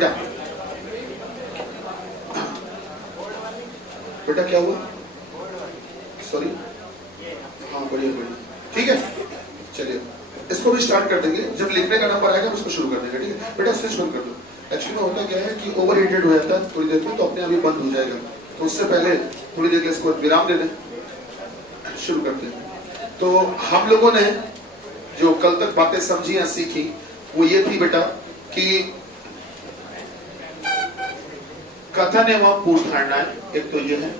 बेटा बेटा क्या हुआ? सॉरी, हाँ बढ़िया बढ़िया, ठीक है। चलिए इसको भी स्टार्ट कर देंगे, जब लिखने का नंबर आएगा उसको शुरू कर देंगे, ठीक है बेटा। स्विच बंद कर दो। एक्चुअली में होता क्या है कि ओवर हीटेड हो जाता है थोड़ी देर में, तो अपने आप ही बंद हो जाएगा, तो उससे पहले थोड़ी देर के इसको विराम दे दें, शुरू करते हैं। तो हम लोगों ने जो कल तक बातें समझी या सीखी वो ये थी बेटा कि कथन एवं पूर्व धारणाएं, एक तो ये है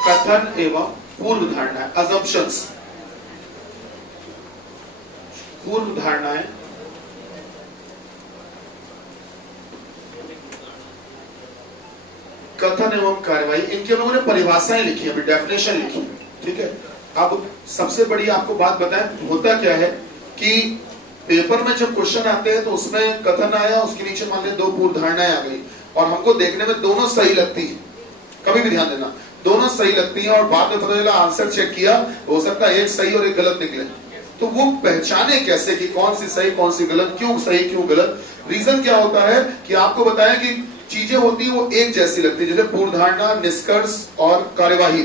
कथन एवं पूर्व धारणाएं, अजम्पशंस, पूर्व धारणाएं, कथन एवं कार्यवाही, इनके लोगों ने परिभाषाएं लिखी है, डेफिनेशन लिखी है, ठीक है। अब सबसे बड़ी आपको बात बताएं, होता क्या है कि पेपर में जब क्वेश्चन आते हैं तो उसमें कथन आया, उसके नीचे मान लीजिए 2 पूर्व धारणाएं आ गई और हमको देखने में दोनों सही लगती है, कभी भी ध्यान देना, दोनों सही लगती है और बाद में पता चला आंसर चेक किया, हो सकता है एक सही और एक गलत निकले, तो वो पहचाने कैसे कि कौन सी सही कौन सी गलत, क्यों सही क्यों गलत? रीजन क्या होता है कि आपको बताएं कि चीजें होती है वो एक जैसी लगती है, जैसे पूर्व धारणा, निष्कर्ष और कार्यवाही,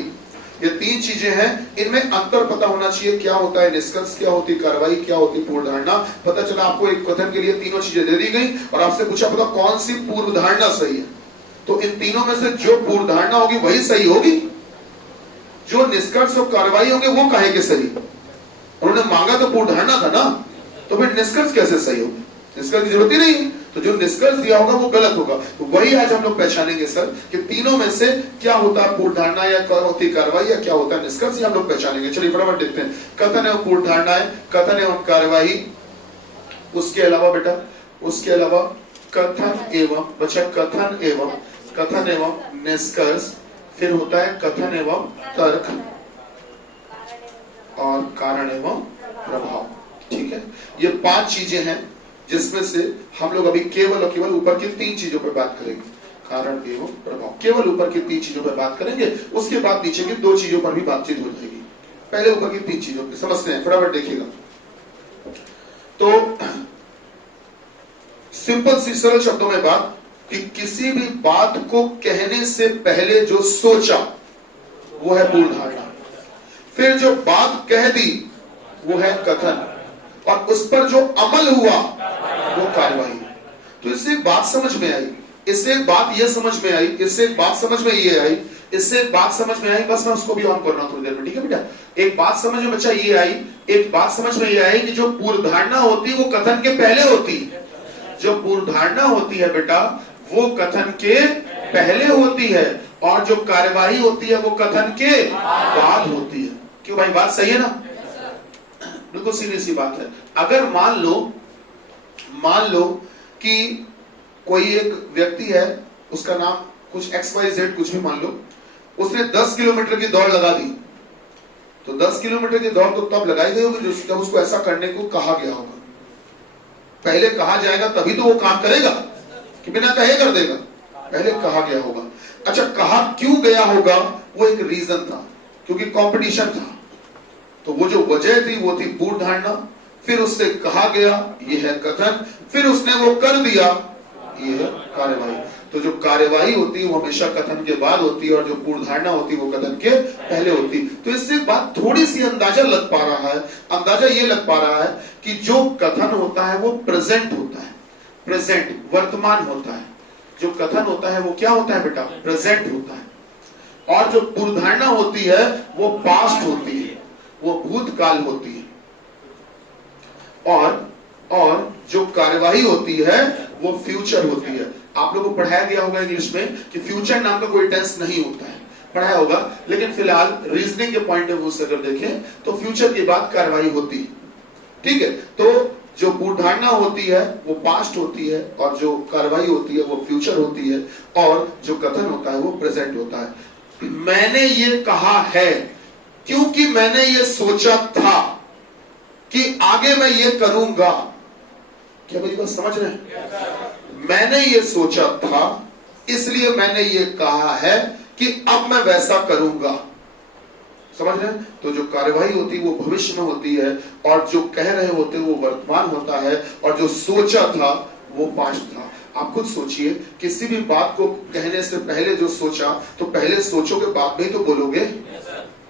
ये 3 चीजें हैं, इनमें अंतर पता होना चाहिए, क्या होता है निष्कर्ष, क्या होती है कार्यवाही, क्या होती है पूर्व धारणा। पता चला आपको एक कथन के लिए तीनों चीजें दे दी गई और आपसे पूछा पता कौन सी पूर्व धारणा सही है, तो इन तीनों में से जो पूर्व धारणा होगी वही सही होगी, जो निष्कर्ष और कार्यवाही होंगे वो काहे के सही? उन्होंने मांगा तो पूर्व धारणा था ना, तो फिर निष्कर्ष कैसे सही होगी? निष्कर्ष की जरूरत ही नहीं, तो जो निष्कर्ष दिया होगा वो गलत होगा। तो वही आज हम लोग पहचानेंगे सर कि तीनों में से क्या होता है पूर्व धारणा या क्या होती है कार्रवाई या क्या होता है निष्कर्ष, ये हम लोग पहचानेंगे। चलिए फटाफट देखते हैं। कथन एवं पूर्व धारणाएं, कथन एवं कार्यवाही, उसके अलावा बेटा उसके अलावा कथन एवं निष्कर्ष, फिर होता है कथन एवं तर्क और कारण एवं प्रभाव, ठीक है। ये 5 चीजें हैं जिसमें से हम लोग अभी केवल और केवल ऊपर की 3 चीजों पर बात करेंगे, कारण एवं प्रभाव, केवल ऊपर की 3 चीजों पर बात करेंगे, उसके बाद नीचे की 2 चीजों पर भी बातचीत हो जाएगी। पहले ऊपर की 3 चीजों पर समझते हैं, फटाफट देखिएगा। तो सिंपल सी सरल शब्दों में बात कि किसी भी बात को कहने से पहले जो सोचा वो है पूर्व धारणा, फिर जो बात कह दी वो है कथन, और उस पर जो अमल हुआ वो कार्यवाही। तो इससे एक बात समझ में आई, इससे एक बात ये समझ में आई, इससे एक बात समझ में ये आई, इससे एक बात समझ में आई, बस मैं उसको भी ऑन कर रहा हूं थोड़ी देर में, ठीक है बेटा। एक बात समझ में बच्चा ये आई, एक बात समझ में ये आई कि जो पूर्व धारणा होती है वो कथन के पहले होती है, जो पूर्व धारणा होती है बेटा वो कथन के पहले होती है, और जो कार्यवाही होती है वो कथन के बाद होती है। क्यों भाई, बात सही है ना? बिल्कुल सीधी सी बात है। अगर मान लो कि कोई एक व्यक्ति है, उसका नाम कुछ XYZ कुछ भी मान लो, उसने 10 किलोमीटर की दौड़ लगा दी, तो 10 किलोमीटर की दौड़ तो तब लगाई गई होगी जब उसको ऐसा करने को कहा गया होगा। पहले कहा जाएगा तभी तो वो काम करेगा कि बिना कहे कर देगा, पहले कहा गया होगा। अच्छा, कहा क्यों गया होगा? वो एक रीजन था, क्योंकि कंपटीशन था, तो वो जो वजह थी वो थी पूर्व धारणा, फिर उससे कहा गया ये है कथन, फिर उसने वो कर दिया ये है कार्यवाही। तो जो कार्यवाही होती है वो हमेशा कथन के बाद होती है और जो पूर्व धारणा होती है वो कथन के पहले होती है। तो इससे बात थोड़ी सी अंदाजा लग पा रहा है, अंदाजा ये लग पा रहा है कि जो कथन होता है वो प्रेजेंट होता है, प्रेजेंट वर्तमान होता है। जो कथन होता है वो क्या होता है बेटा? प्रेजेंट होता है। और जो पूर्व धारणा होती है वो पास्ट होती है, वो भूतकाल होती है। और जो कार्यवाही होती है वो फ्यूचर होती है। आप लोगों को पढ़ाया गया होगा इंग्लिश में कि फ्यूचर नाम का कोई टेंस नहीं होता है, पढ़ाया होगा, लेकिन फिलहाल रीजनिंग के पॉइंट ऑफ व्यू से अगर देखें तो फ्यूचर के बाद कार्यवाही होती है, ठीक है। तो जो पूर्व धारणा होती है वो पास्ट होती है, और जो कार्यवाही होती है वो फ्यूचर होती है, और जो कथन होता है वो प्रेजेंट होता है। मैंने ये कहा है क्योंकि मैंने ये सोचा था कि आगे मैं ये करूंगा। क्या मेरी बात समझ रहे हैं? मैंने ये सोचा था इसलिए मैंने ये कहा है कि अब मैं वैसा करूंगा, समझ रहे हैं? तो जो कार्यवाही होती है वो भविष्य में होती है, और जो कह रहे होते हैं वो वर्तमान होता है, और जो सोचा था वो फास्ट था। आप खुद सोचिए, किसी भी बात को कहने से पहले जो सोचा, तो पहले सोचोगे बाद में ही तो बोलोगे,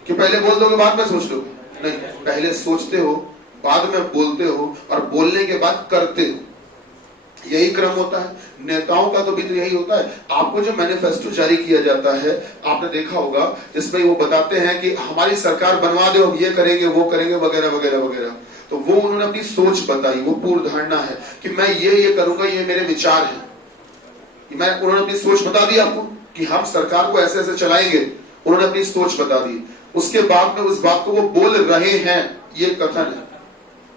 कि पहले बोल दोगे बाद में सोच लोगे? नहीं, पहले सोचते हो, बाद में बोलते हो, और बोलने के बाद करते हो। यही क्रम होता है। नेताओं का तो भी तो यही होता है। आपको जो मैनिफेस्टो जारी किया जाता है, आपने देखा होगा, जिसमें वो बताते हैं कि हमारी सरकार बनवा दो, हम ये करेंगे वो करेंगे वगैरह वगैरह वगैरह। तो वो उन्होंने अपनी सोच बताई, वो पूर्व धारणा है कि मैं ये करूंगा, ये मेरे विचार हैं। उन्होंने अपनी सोच बता दी आपको कि हम सरकार को ऐसे ऐसे चलाएंगे, उन्होंने अपनी सोच बता दी। उसके बाद में उस बात को वो बोल रहे हैं, ये कथन है,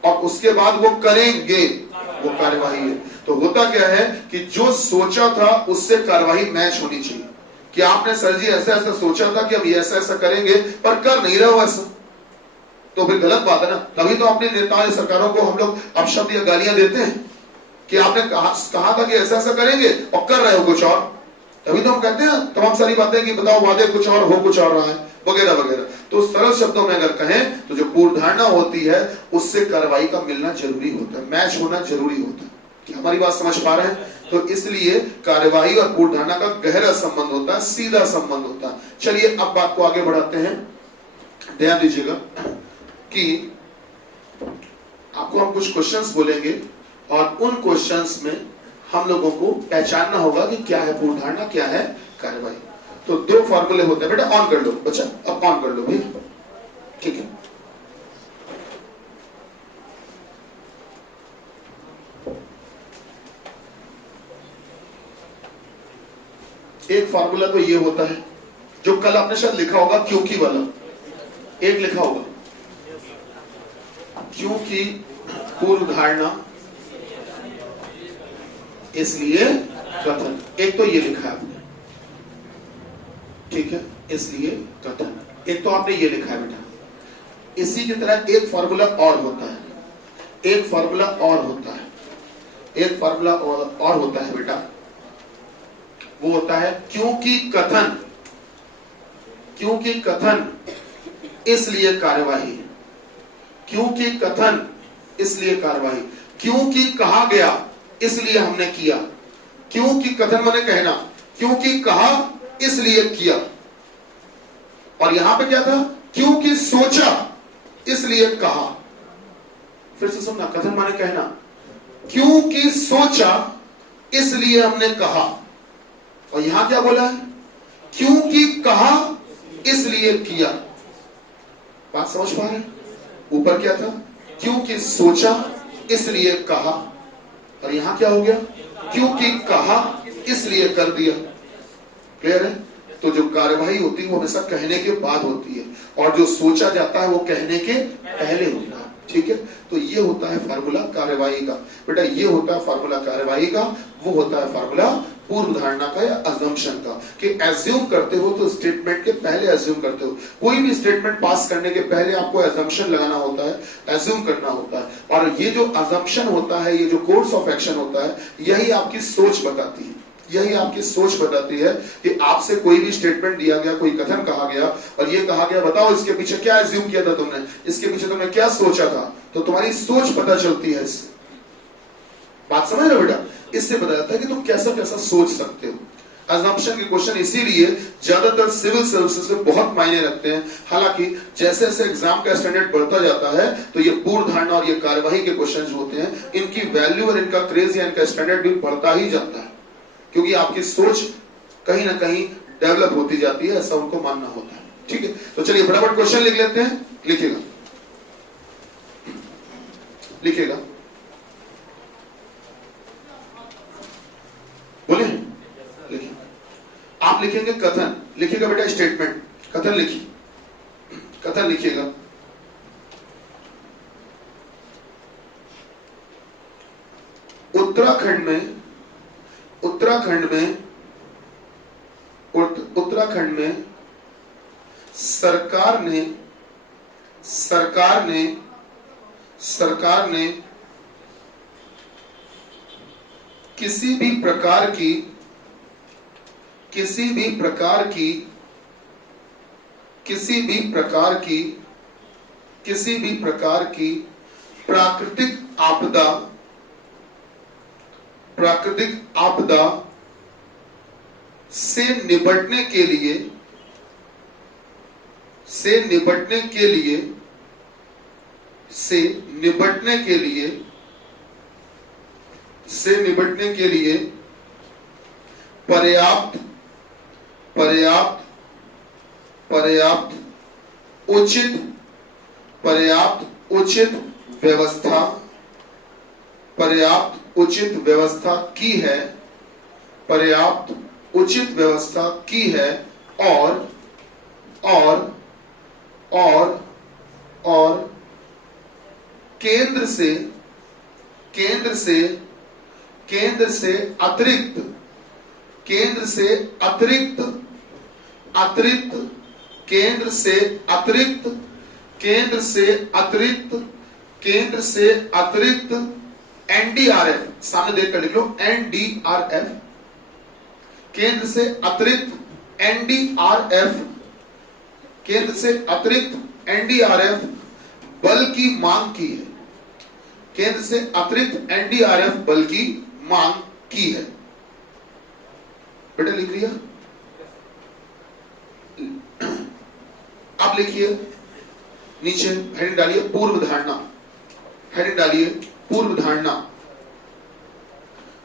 और उसके बाद वो करेंगे, वो कार्यवाही है। तो होता क्या है कि जो सोचा था उससे कार्यवाही मैच होनी चाहिए, कि आपने सर जी ऐसा ऐसा सोचा था कि हम ये ऐसा ऐसा करेंगे, पर कर नहीं रहे हो ऐसा, तो फिर गलत बात है ना। तभी तो अपने नेताओं या सरकारों को हम लोग अपशब्द या गालियां देते हैं कि आपने कहा था कि ऐसा ऐसा करेंगे और कर रहे हो कुछ और। तभी तो हम कहते हैं तमाम सारी बातें कि बताओ वादे कुछ और, हो कुछ और रहा है, वगैरह वगैरह। तो सरल शब्दों में अगर कहें तो जो पूर्व धारणा होती है उससे कार्रवाई का मिलना जरूरी होता है, मैच होना जरूरी होता है। क्या हमारी बात समझ पा रहे हैं? तो इसलिए कार्यवाही और पूर्व धारणा का गहरा संबंध होता है, सीधा संबंध होता है। चलिए अब बात को आगे बढ़ाते हैं। ध्यान दीजिएगा कि आपको हम कुछ क्वेश्चंस बोलेंगे और उन क्वेश्चंस में हम लोगों को पहचानना होगा कि क्या है पूर्व धारणा, क्या है कार्यवाही। तो दो फॉर्मूले होते हैं। बेटा ऑन कर लो, बच्चा अब ऑन कर लो भाई, ठीक है। एक फॉर्मूला तो ये होता है जो कल आपने शायद लिखा होगा, क्योंकि वाला एक लिखा होगा, क्योंकि पूर्व धारणा इसलिए कथन। एक तो ये लिखा है आपने, ठीक है, इसलिए कथन। एक तो आपने ये लिखा है बेटा। इसी की तरह एक फॉर्मूला और होता है, एक फॉर्मूला और होता है, एक फॉर्मूला और होता है बेटा। वो होता है क्योंकि कथन, क्योंकि कथन इसलिए कार्यवाही, क्योंकि कथन इसलिए कार्यवाही, क्योंकि कहा गया इसलिए हमने किया। क्योंकि कथन माने कहना, क्योंकि कहा इसलिए किया। और यहां पे क्या था? क्योंकि सोचा इसलिए कहा। फिर से सुनना, कथन माने कहना, क्योंकि सोचा इसलिए हमने कहा। और यहां क्या बोला है? क्योंकि कहा इसलिए किया। बात समझ पा रहे? ऊपर क्या था? क्योंकि सोचा इसलिए कहा, और यहां क्या हो गया? क्योंकि कहा इसलिए कर दिया। क्लियर है? तो जो कार्यवाही होती है वो हमेशा कहने के बाद होती है, और जो सोचा जाता है वो कहने के पहले होता है। ठीक है, तो ये होता है फार्मूला कार्यवाही का। बेटा ये होता है फार्मूला कार्यवाही का, वो होता है फार्मूला पूर्व धारणा का या अजम्पशन का। कि एज्यूम करते हो तो स्टेटमेंट के पहले एज्यूम करते हो। कोई भी स्टेटमेंट पास करने के पहले आपको एजम्पशन लगाना होता है, एज्यूम करना होता है। और ये जो अजम्पशन होता है, ये जो कोर्स ऑफ एक्शन होता है, यही आपकी सोच बताती है, यही आपकी सोच बताती है कि आपसे कोई भी स्टेटमेंट दिया गया, कोई कथन कहा गया और ये कहा गया बताओ इसके पीछे क्या एज्यूम किया था तुमने, इसके पीछे तुमने क्या सोचा था। तो तुम्हारी सोच पता चलती है इससे। बात समझ रहे हो बेटा? इससे पता चलता है कि तुम कैसा कैसा सोच सकते हो। अजम्पशन के क्वेश्चन इसीलिए ज्यादातर सिविल सर्विसेज में बहुत मायने रखते हैं। हालांकि जैसे जैसे एग्जाम का स्टैंडर्ड बढ़ता जाता है तो ये पूर्व धारणा और ये कार्यवाही के क्वेश्चन जो होते हैं, इनकी वैल्यू और इनका क्रेज या इनका स्टैंडर्ड भी बढ़ता ही जाता है, क्योंकि आपकी सोच कहीं ना कहीं डेवलप होती जाती है, ऐसा उनको मानना होता है। ठीक है, तो चलिए फटाफट क्वेश्चन लिख लेते हैं। लिखिएगा, लिखिएगा, बोले लिखिए। आप लिखेंगे कथन, लिखिएगा बेटा स्टेटमेंट, कथन लिखिए, कथन लिखिएगा। उत्तराखंड में सरकार ने किसी भी प्राकृतिक प्राकृतिक आपदा से निपटने के लिए से निपटने के लिए से निपटने के लिए से निपटने के लिए पर्याप्त पर्याप्त पर्याप्त उचित पर्याप्त उचित व्यवस्था पर्याप्त उचित व्यवस्था की है पर्याप्त उचित व्यवस्था की है और और और और केंद्र से केंद्र से केंद्र से अतिरिक्त केंद्र से अतिरिक्त अतिरिक्त केंद्र से अतिरिक्त केंद्र से अतिरिक्त केंद्र से अतिरिक्त एनडीआरएफ सामने देखकर लिख लो एनडीआरएफ केंद्र से अतिरिक्त एनडीआरएफ केंद्र से अतिरिक्त एनडीआरएफ बल की मांग की है केंद्र से अतिरिक्त एनडीआरएफ बल की मांग की है बेटा लिख लिया आप लिखिए नीचे हेडिंग डालिए पूर्व धारणा हेडिंग डालिए पूर्व धारणा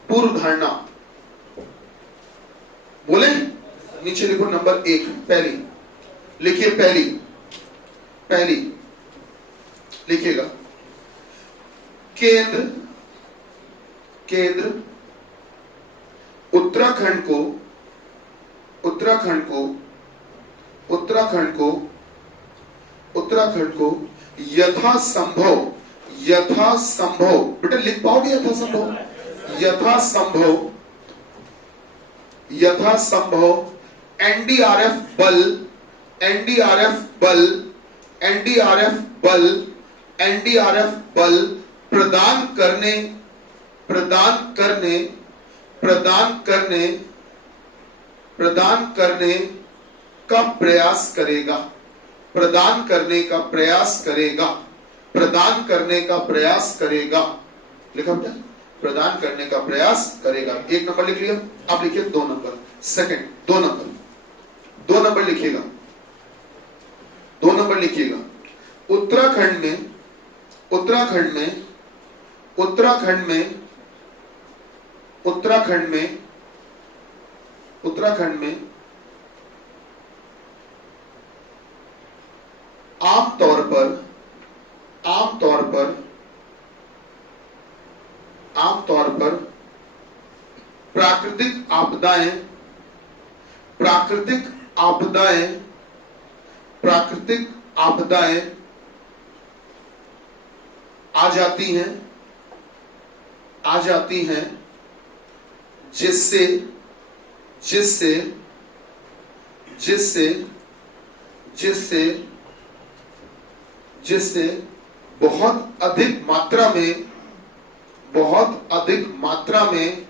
पूर्व धारणा बोले नीचे लिखो नंबर 1 पहली लिखिए पहली पहली लिखिएगा केंद्र केंद्र उत्तराखंड को उत्तराखंड को उत्तराखंड को उत्तराखंड को यथासंभव यथासंभव बेटा लिख पाओगे यथासंभव यथासंभव यथासंभव एनडीआरएफ बल एनडीआरएफ बल एनडीआरएफ बल एनडीआरएफ बल प्रदान करने प्रदान करने प्रदान करने प्रदान करने का प्रयास करेगा प्रदान करने का प्रयास करेगा प्रदान करने का प्रयास करेगा लिखा बेटा प्रदान करने का प्रयास करेगा 1 नंबर लिख लिया अब लिखिए 2 नंबर सेकंड 2 नंबर लिखिएगा 2 नंबर लिखिएगा उत्तराखंड में उत्तराखंड में उत्तराखंड में उत्तराखंड में उत्तराखंड में आमतौर पर आमतौर पर आमतौर पर प्राकृतिक आपदाएं प्राकृतिक आपदाएं प्राकृतिक आपदाएं आ जाती हैं जिससे जिससे जिससे जिससे जिससे बहुत अधिक मात्रा में बहुत अधिक मात्रा में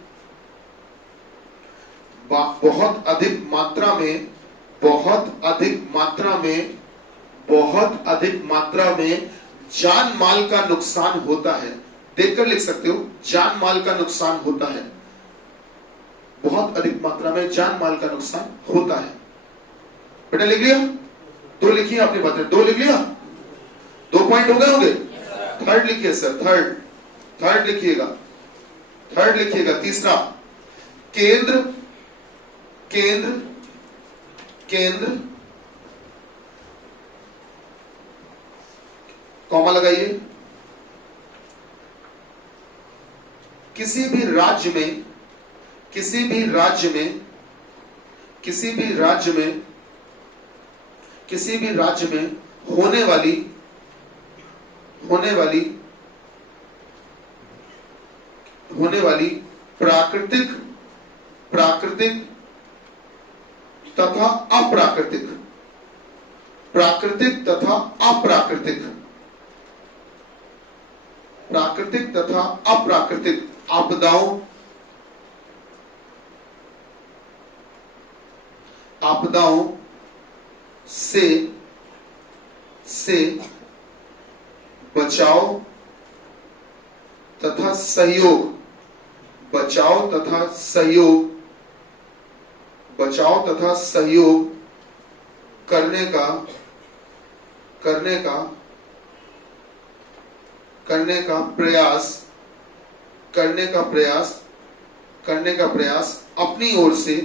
बहुत अधिक मात्रा में बहुत अधिक मात्रा में बहुत अधिक मात्रा में जान माल का नुकसान होता है देखकर लिख सकते हो जान माल का नुकसान होता है बहुत अधिक मात्रा में जान माल का नुकसान होता है बेटा लिख लिया 2 लिखिए अपनी बातें 2 लिख लिया 2 पॉइंट हो गए होंगे थर्ड लिखिए सर थर्ड लिखिएगा तीसरा केंद्र केंद्र केंद्र कॉमा लगाइए किसी भी राज्य में किसी भी राज्य में किसी भी राज्य में किसी भी राज्य में होने वाली प्राकृतिक प्राकृतिक तथा अप्राकृतिक प्राकृतिक तथा अप्राकृतिक प्राकृतिक तथा अप्राकृतिक आपदाओं से बचाव तथा सहयोग बचाव तथा सहयोग करने का प्रयास अपनी ओर से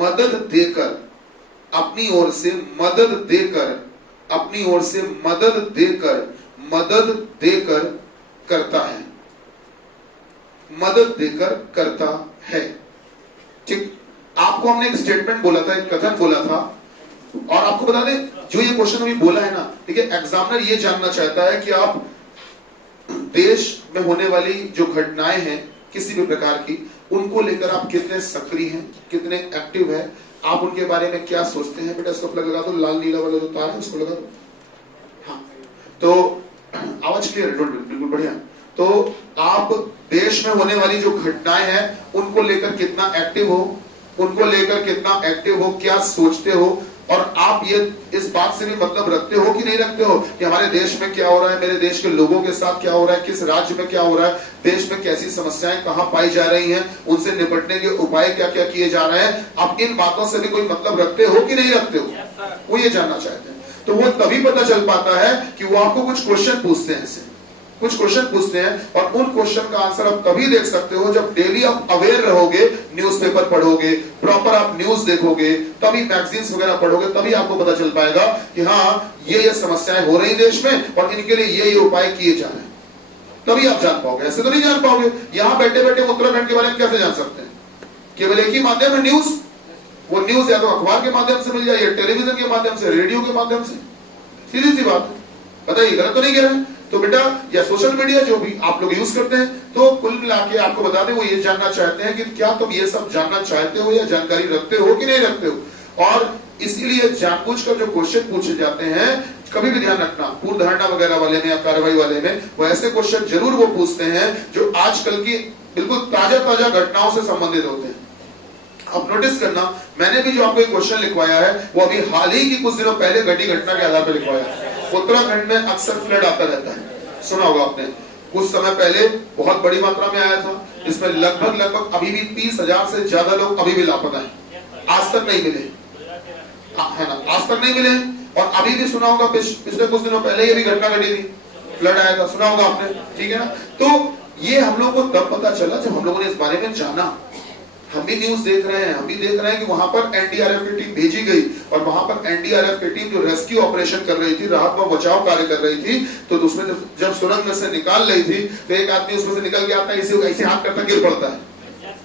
मदद देकर करता है। ठीक, आपको हमने एक स्टेटमेंट बोला था, एक कथन बोला था, और आपको बता दें जो ये क्वेश्चन अभी बोला है ना, ठीक है, एग्जामिनर ये जानना चाहता है कि आप देश में होने वाली जो घटनाएं हैं किसी भी प्रकार की, उनको लेकर आप कितने सक्रिय हैं, कितने एक्टिव हैं, आप उनके बारे में क्या सोचते हैं। बेटा इसको प्लग लगा दो, लाल नीला वाला जो तार है उसको लगा दो। हाँ, तो आवाज क्लियर है, बिल्कुल बढ़िया। तो आप देश में होने वाली जो घटनाएं हैं उनको लेकर कितना एक्टिव हो, क्या सोचते हो, और आप ये इस बात से भी मतलब रखते हो कि नहीं रखते हो कि हमारे देश में क्या हो रहा है, मेरे देश के लोगों के साथ क्या हो रहा है, किस राज्य में क्या हो रहा है, देश में कैसी समस्याएं कहां पाई जा रही हैं, उनसे निपटने के उपाय क्या क्या किए जा रहे हैं, आप इन बातों से भी कोई मतलब रखते हो कि नहीं रखते हो, वो ये जानना चाहते हैं। तो वो तभी पता चल पाता है कि वो आपको कुछ क्वेश्चन पूछते हैं, और उन क्वेश्चन का आंसर आप तभी देख सकते हो जब डेली आप अवेयर रहोगे, न्यूज़पेपर पढ़ोगे, प्रॉपर आप न्यूज देखोगे, तभी मैगजीन्स वगैरह पढ़ोगे, तभी आपको पता चल पाएगा कि हाँ ये समस्याएं हो रही देश में और इनके लिए ये उपाय किए जा रहे हैं, तभी आप जान पाओगे। ऐसे तो नहीं जान पाओगे। यहां बैठे बैठे उत्तराखंड के बारे में कैसे जान सकते हैं? केवल एक ही माध्यम है, न्यूज। वो न्यूज या तो अखबार के माध्यम से मिल जाए, या टेलीविजन के माध्यम से, रेडियो के माध्यम से। सीधी सी बात है, बताइए गलत तो नहीं कह रहे हैं? तो बेटा या सोशल मीडिया जो भी आप लोग यूज करते हैं, तो कुल मिला के आपको बता दें वो ये जानना चाहते हैं कि क्या तुम ये सब जानना चाहते हो या जानकारी रखते हो कि नहीं रखते हो। और इसीलिए जानबूझकर जो क्वेश्चन पूछे जाते हैं, कभी भी ध्यान रखना, पूर्व धारणा वगैरह वाले में या कार्रवाई वाले में वो ऐसे क्वेश्चन जरूर वो पूछते हैं जो आजकल की बिल्कुल ताजा घटनाओं से संबंधित होते हैं। आप नोटिस करना, मैंने भी जो आपको एक क्वेश्चन लिखवाया है वो अभी हाल ही की कुछ दिनों पहले घटी घटना के आधार पर लिखवाया है। उत्तराखंड में अक्सर फ्लड आता रहता है, सुना होगा आपने। कुछ समय पहले बहुत बड़ी मात्रा में आया था, इसमें लगभग अभी भी 30,000 से ज्यादा लोग अभी भी लापता हैं, आज तक नहीं मिले, है ना, आज तक नहीं मिले। और अभी भी सुना होगा पिछले कुछ दिनों पहले ये भी घटना घटी थी, फ्लड आया था, सुना होगा आपने, ठीक है ना। तो ये हम लोगों को तब पता चला जब हम लोगों ने इस बारे में जाना। हम भी न्यूज देख रहे हैं, कि वहां पर एनडीआरएफ की टीम भेजी गई, और वहां पर एनडीआरएफ की टीम जो रेस्क्यू ऑपरेशन कर रही थी, राहत व बचाव कार्य कर रही थी, तो उसमें जब सुरंग में से निकाल रही थी तो एक आदमी उसमें से निकल के आता है, ऐसे हाथ करता गिर पड़ता है,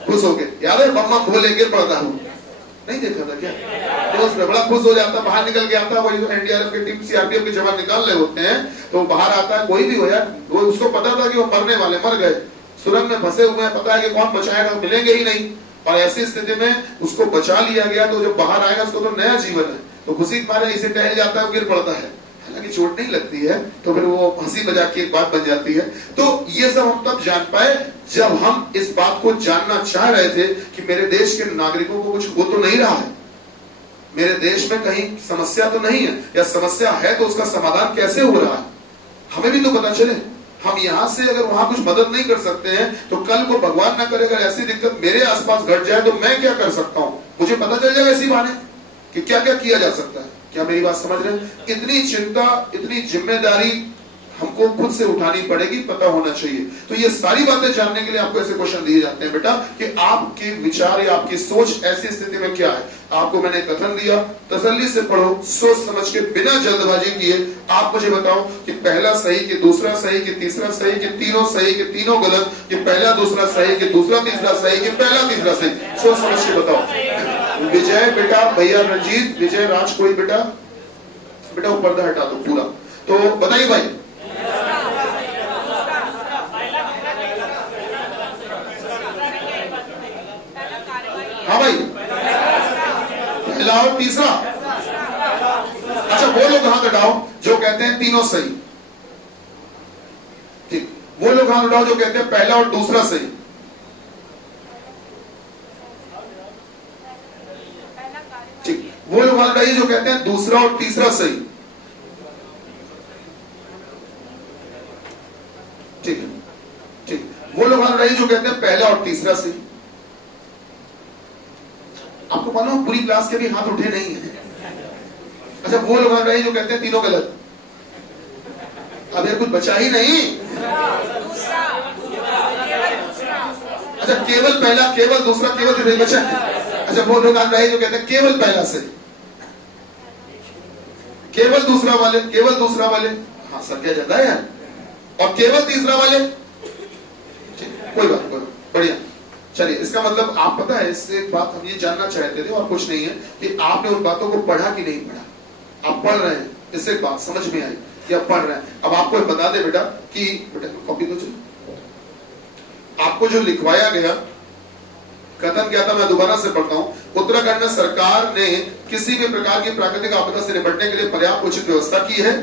खुश होके, याद है, बम भोले गिर पड़ता है, नहीं देखा था क्या? तो उसमें बड़ा खुश हो जाता, बाहर निकल के आता, वही एनडीआरएफ की टीम, सीआरपीएफ के जवान निकाल रहे होते हैं, तो बाहर आता है, कोई भी हो यार, वो उसको पता था कि वो मरने वाले, मर गए, सुरंग में फंसे हुए हैं, पता है कि कौन बचाएगा, मिलेंगे ही नहीं, और ऐसी स्थिति में उसको बचा लिया गया। तो जब बाहर आएगा उसको तो नया जीवन है, तो खुशी के मारे इसे टहल जाता है, गिर पड़ता है, हालांकि चोट नहीं लगती है, तो फिर वो हंसी मजाक की एक बात बन जाती है। तो ये सब हम तब जान पाए जब हम इस बात को जानना चाह रहे थे कि मेरे देश के नागरिकों को कुछ हो तो नहीं रहा है, मेरे देश में कहीं समस्या तो नहीं है, या समस्या है तो उसका समाधान कैसे हो रहा है, हमें भी तो पता चले। हम यहां से अगर वहां कुछ मदद नहीं कर सकते हैं, तो कल को भगवान ना करे अगर ऐसी दिक्कत मेरे आसपास घट जाए तो मैं क्या कर सकता हूं, मुझे पता चल जाएगा इसी बहाने कि क्या क्या किया जा सकता है। क्या मेरी बात समझ रहे हैं? इतनी चिंता, इतनी जिम्मेदारी हमको खुद से उठानी पड़ेगी, पता होना चाहिए। तो ये सारी बातें जानने के लिए आपको ऐसे क्वेश्चन दिए जाते हैं बेटा कि आपके विचार या आपकी सोच ऐसी स्थिति में क्या है। आपको मैंने कथन दिया, तसल्ली से पढ़ो, सोच समझ के, बिना जल्दबाजी किए आप मुझे बताओ कि पहला सही, कि दूसरा सही, कि तीसरा सही, कि तीनों सही, कि तीनों गलत, कि पहला दूसरा सही, कि दूसरा तीसरा सही, कि पहला तीसरा सही। सोच समझ के बताओ। विजय बेटा, भैया रंजीत, विजय राज, कोई बेटा वो पर्दा हटा दो पूरा। तो बताइए भाई, हाँ भाई, पहला और तीसरा। अच्छा, वो लोग हाथ उठाओ जो कहते हैं तीनों सही, ठीक, वो लोग हाथ उठाओ जो कहते हैं पहला और दूसरा सही। ठीक, वो लोग हाथ उठाइए जो कहते हैं दूसरा और तीसरा सही। ठीक है, ठीक। वो लोग मान रही जो कहते हैं पहला और तीसरा से। आपको मालूम पूरी क्लास के भी हाथ उठे नहीं है। अच्छा, वो लोग मान रहे जो कहते हैं तीनों गलत। अब यार कुछ बचा ही नहीं। अच्छा, केवल पहला, केवल दूसरा, केवल तीसरा बचा। अच्छा, वो लोग मान रहे जो कहते हैं केवल पहला से, केवल दूसरा वाले, केवल दूसरा वाले। हाँ सर, क्या जाता है यार। और केवल तीसरा वाले, कोई बात, कोई बात, बढ़िया। चलिए, इसका मतलब आप पता है, इससे एक बात हम ये जानना चाहते थे और कुछ नहीं है कि आपने उन बातों को पढ़ा कि नहीं पढ़ा। आप पढ़ रहे हैं, इससे एक बात समझ में आई कि आप पढ़ रहे हैं। अब आपको बता दे बेटा कि बेटा कॉपी दो, आपको जो लिखवाया गया कथन क्या था, मैं दोबारा से पढ़ता हूं। उत्तराखंड में सरकार ने किसी भी प्रकार की प्राकृतिक आपदा से निपटने के लिए पर्याप्त उचित व्यवस्था की है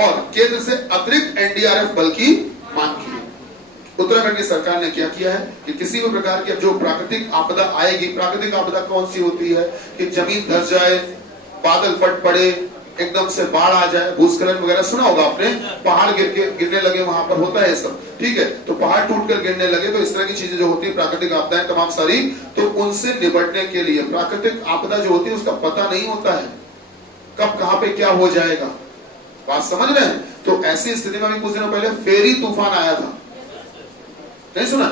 और केंद्र से अतिरिक्त एनडीआरएफ बल की मांग की है। उत्तराखंड की सरकार ने क्या किया है कि किसी भी प्रकार की जो प्राकृतिक आपदा आएगी, प्राकृतिक आपदा कौन सी होती है कि जमीन धस जाए, बादल फट पड़े, एकदम से बाढ़ आ जाए, भूस्खलन वगैरह सुना होगा आपने, पहाड़ गिरने लगे, वहां पर होता है सब, ठीक है। तो पहाड़ टूटकर गिरने लगे, तो इस तरह की चीजें जो होती है प्राकृतिक आपदाएं तमाम सारी, तो उनसे निपटने के लिए प्राकृतिक आपदा जो होती है उसका पता नहीं होता है कब कहां पे क्या हो जाएगा। बात समझ रहे हैं। तो ऐसी स्थिति में अभी कुछ दिनों पहले फेरी तूफान आया था, नहीं सुना?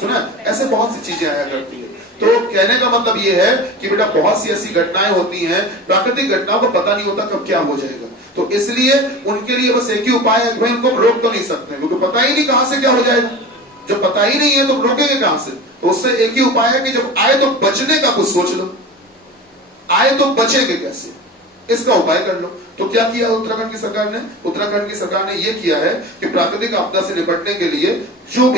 सुना? ऐसे बहुत सी चीजें आया करती है। तो कहने का मतलब ये है कि बेटा बहुत सी ऐसी घटनाएं होती हैं, प्राकृतिक घटनाओं को पता नहीं होता कब क्या हो जाएगा। तो इसलिए उनके लिए बस एक ही उपाय है कि भाई उनको रोक तो नहीं सकते, क्योंकि पता ही नहीं कहां से क्या हो जाएगा। जब पता ही नहीं है तो रोकेंगे कहां से? तो उससे एक ही उपाय है कि जब आए तो बचने का कुछ सोच लो, आए तो बचेंगे कैसे, इसका उपाय कर लो। तो क्या किया उत्तराखंड की सरकार ने? उत्तराखंड की सरकार ने यह किया है कि प्राकृतिक आपदा से निपटने के लिए जो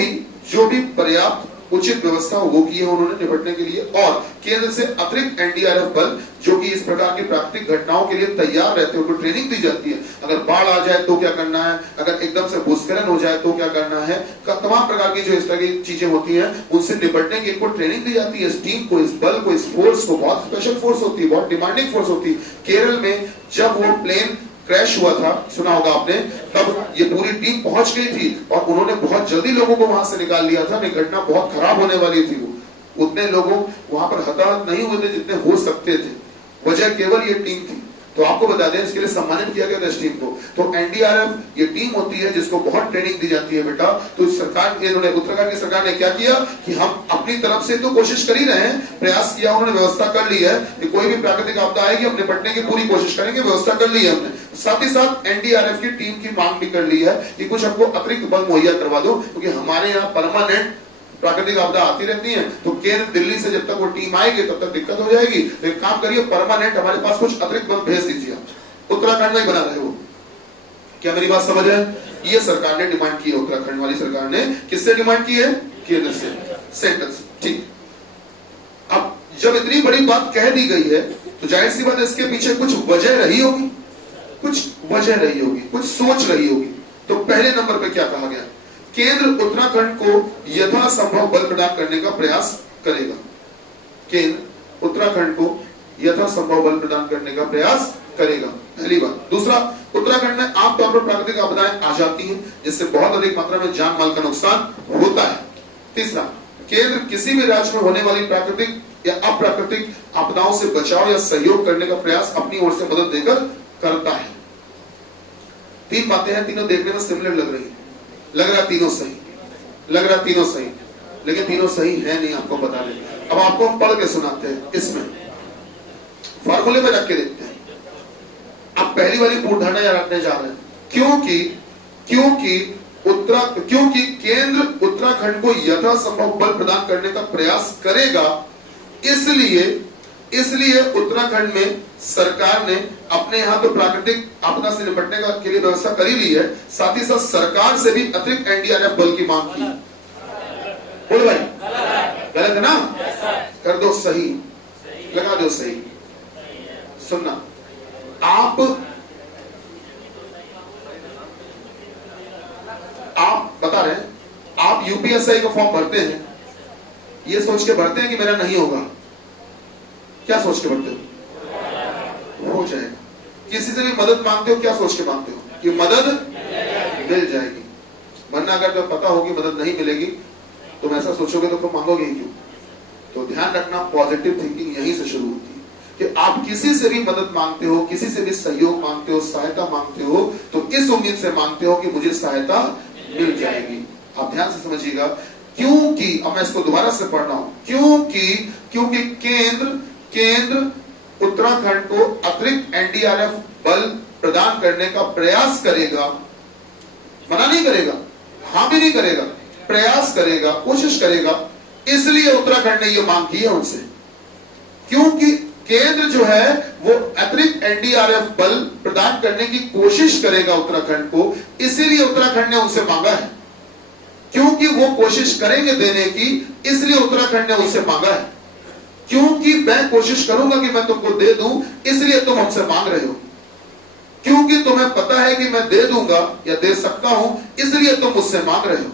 भी पर्याप्त उचित व्यवस्था वो की है उन्होंने निपटने के लिए, और केंद्र से अतिरिक्त एनडीआरएफ बल जो कि इस प्रकार की प्राकृतिक घटनाओं के लिए तैयार रहते हैं, उनको ट्रेनिंग दी जाती है। अगर बाढ़ आ जाए तो क्या करना है, अगर एकदम से भूस्खलन हो जाए तो क्या करना है, तमाम प्रकार की जो इस तरह की चीजें होती हैं उनसे निपटने की इनको ट्रेनिंग दी जाती है। इस टीम को, इस बल को, इस फोर्स को, बहुत स्पेशल फोर्स होती है, बहुत डिमांडिंग फोर्स होती है। केरल में जब वो प्लेन क्रैश हुआ था, सुना होगा आपने, तब ये पूरी टीम पहुंच गई थी और उन्होंने बहुत जल्दी लोगों को वहां से निकाल लिया था। घटना बहुत खराब होने वाली थी, वो उतने लोगों वहां पर हताहत नहीं हुए थे जितने हो सकते थे, वजह केवल ये टीम थी। तो आपको बता दें, इसके लिए सम्मानित किया गया था इस टीम को। तो एनडीआरएफ ये टीम होती है जिसको बहुत ट्रेनिंग दी जाती है बेटा। तो सरकार, इन्होंने उत्तराखंड की सरकार ने क्या किया कि हम अपनी तरफ से तो कोशिश कर ही रहे हैं, प्रयास किया, उन्होंने व्यवस्था कर ली है कि कोई भी प्राकृतिक आपदा आएगी हम निपटने की पूरी कोशिश करेंगे, व्यवस्था कर ली है हमने। साथ ही साथ एनडीआरएफ की टीम की मांग भी कर ली है कि कुछ हमको अतिरिक्त बल मुहैया करवा दो, क्योंकि हमारे यहाँ परमानेंट प्राकृतिक आपदा आती रहती है। तो केंद्र दिल्ली से जब तक वो टीम आएगी तब तक दिक्कत हो जाएगी। तो एक काम करिए, परमानेंट हमारे पास कुछ अतिरिक्त बल भेज दीजिए। उत्तराखंड में ही बना रहे हो, क्या मेरी बात समझ रहे हैं? ये सरकार ने डिमांड की है, उत्तराखंड वाली सरकार ने किससे डिमांड की है? केंद्र से, सेंटर से, ठीक। अब जब इतनी बड़ी बात कह दी गई है तो जाहिर सी बात है इसके पीछे कुछ वजह रही होगी, कुछ वजह रही होगी, कुछ सोच रही होगी। तो पहले नंबर पे क्या कहा गया? केंद्र उत्तराखंड को यथासंभव बल प्रदान करने का प्रयास करेगा। केंद्र उत्तराखंड को यथासंभव बल प्रदान करने का प्रयास करेगा, पहली बात। दूसरा, उत्तराखंड में आमतौर पर प्राकृतिक आपदाएं आ जाती हैं जिससे बहुत अधिक मात्रा में जान माल का नुकसान होता है। तीसरा, केंद्र किसी भी राज्य में होने वाली प्राकृतिक या अप्राकृतिक आपदाओं से बचाव या सहयोग करने का प्रयास अपनी ओर से मदद देकर करता है। तीन बातें हैं, तीनों देखने में सिमिलर लग रही है, लग रहा तीनों सही, लग रहा तीनों सही, लेकिन तीनों सही है नहीं, आपको बता दें। अब आपको हम पढ़ के सुनाते हैं, इसमें फॉर्मूले में रख के देखते हैं। आप पहली वाली पूर्ण धारणा याद रखने जा रहे हैं, क्योंकि केंद्र उत्तराखंड को यथासंभव बल प्रदान करने का प्रयास करेगा, इसलिए उत्तराखंड में सरकार ने अपने यहां तो प्राकृतिक आपदा से निपटने के लिए व्यवस्था कर ही ली है, साथ ही साथ सरकार से भी अतिरिक्त एनडीआरएफ बल की मांग की। बोलो भाई, गलत है ना? कर दो सही, लगा दो सही। सुनना, आप बता रहे हैं, आप यूपीएसआई का फॉर्म भरते हैं, ये सोच के भरते हैं कि मेरा नहीं होगा, क्या सोच के भरते हो? हो जाएगा। किसी से भी मदद मांगते हो, क्या सोच के मांगते हो? कि मदद मिल जाएगी। वरना अगर जब पता होगी मदद नहीं मिलेगी तुम ऐसा सोचोगे तो तुम मांगोगे ही क्यों। तो ध्यान रखना, पॉजिटिव थिंकिंग यहीं से शुरू होती है कि आप किसी से भी मदद मांगते हो, किसी से भी सहयोग मांगते हो, सहायता मांगते हो, तो इस उम्मीद से मांगते हो कि मुझे सहायता मिल जाएगी। आप ध्यान से समझिएगा, क्योंकि अब मैं इसको दोबारा से पढ़ रहा हूं, क्योंकि केंद्र उत्तराखंड को अतिरिक्त एनडीआरएफ बल प्रदान करने का प्रयास करेगा, मना नहीं करेगा, हाँ भी नहीं करेगा, प्रयास करेगा, कोशिश करेगा। इसलिए उत्तराखंड ने यह मांग की है उनसे, क्योंकि केंद्र जो है वो अतिरिक्त एनडीआरएफ बल प्रदान करने की कोशिश करेगा उत्तराखंड को, इसीलिए उत्तराखंड ने उनसे मांगा है। क्योंकि वो कोशिश करेंगे देने की, इसलिए उत्तराखंड ने उनसे मांगा है। क्योंकि मैं कोशिश करूंगा कि मैं तुमको दे दूं, इसलिए तुम हमसे मांग रहे हो। क्योंकि तुम्हें पता है कि मैं दे दूंगा या दे सकता हूं, इसलिए तुम मुझसे मांग रहे हो।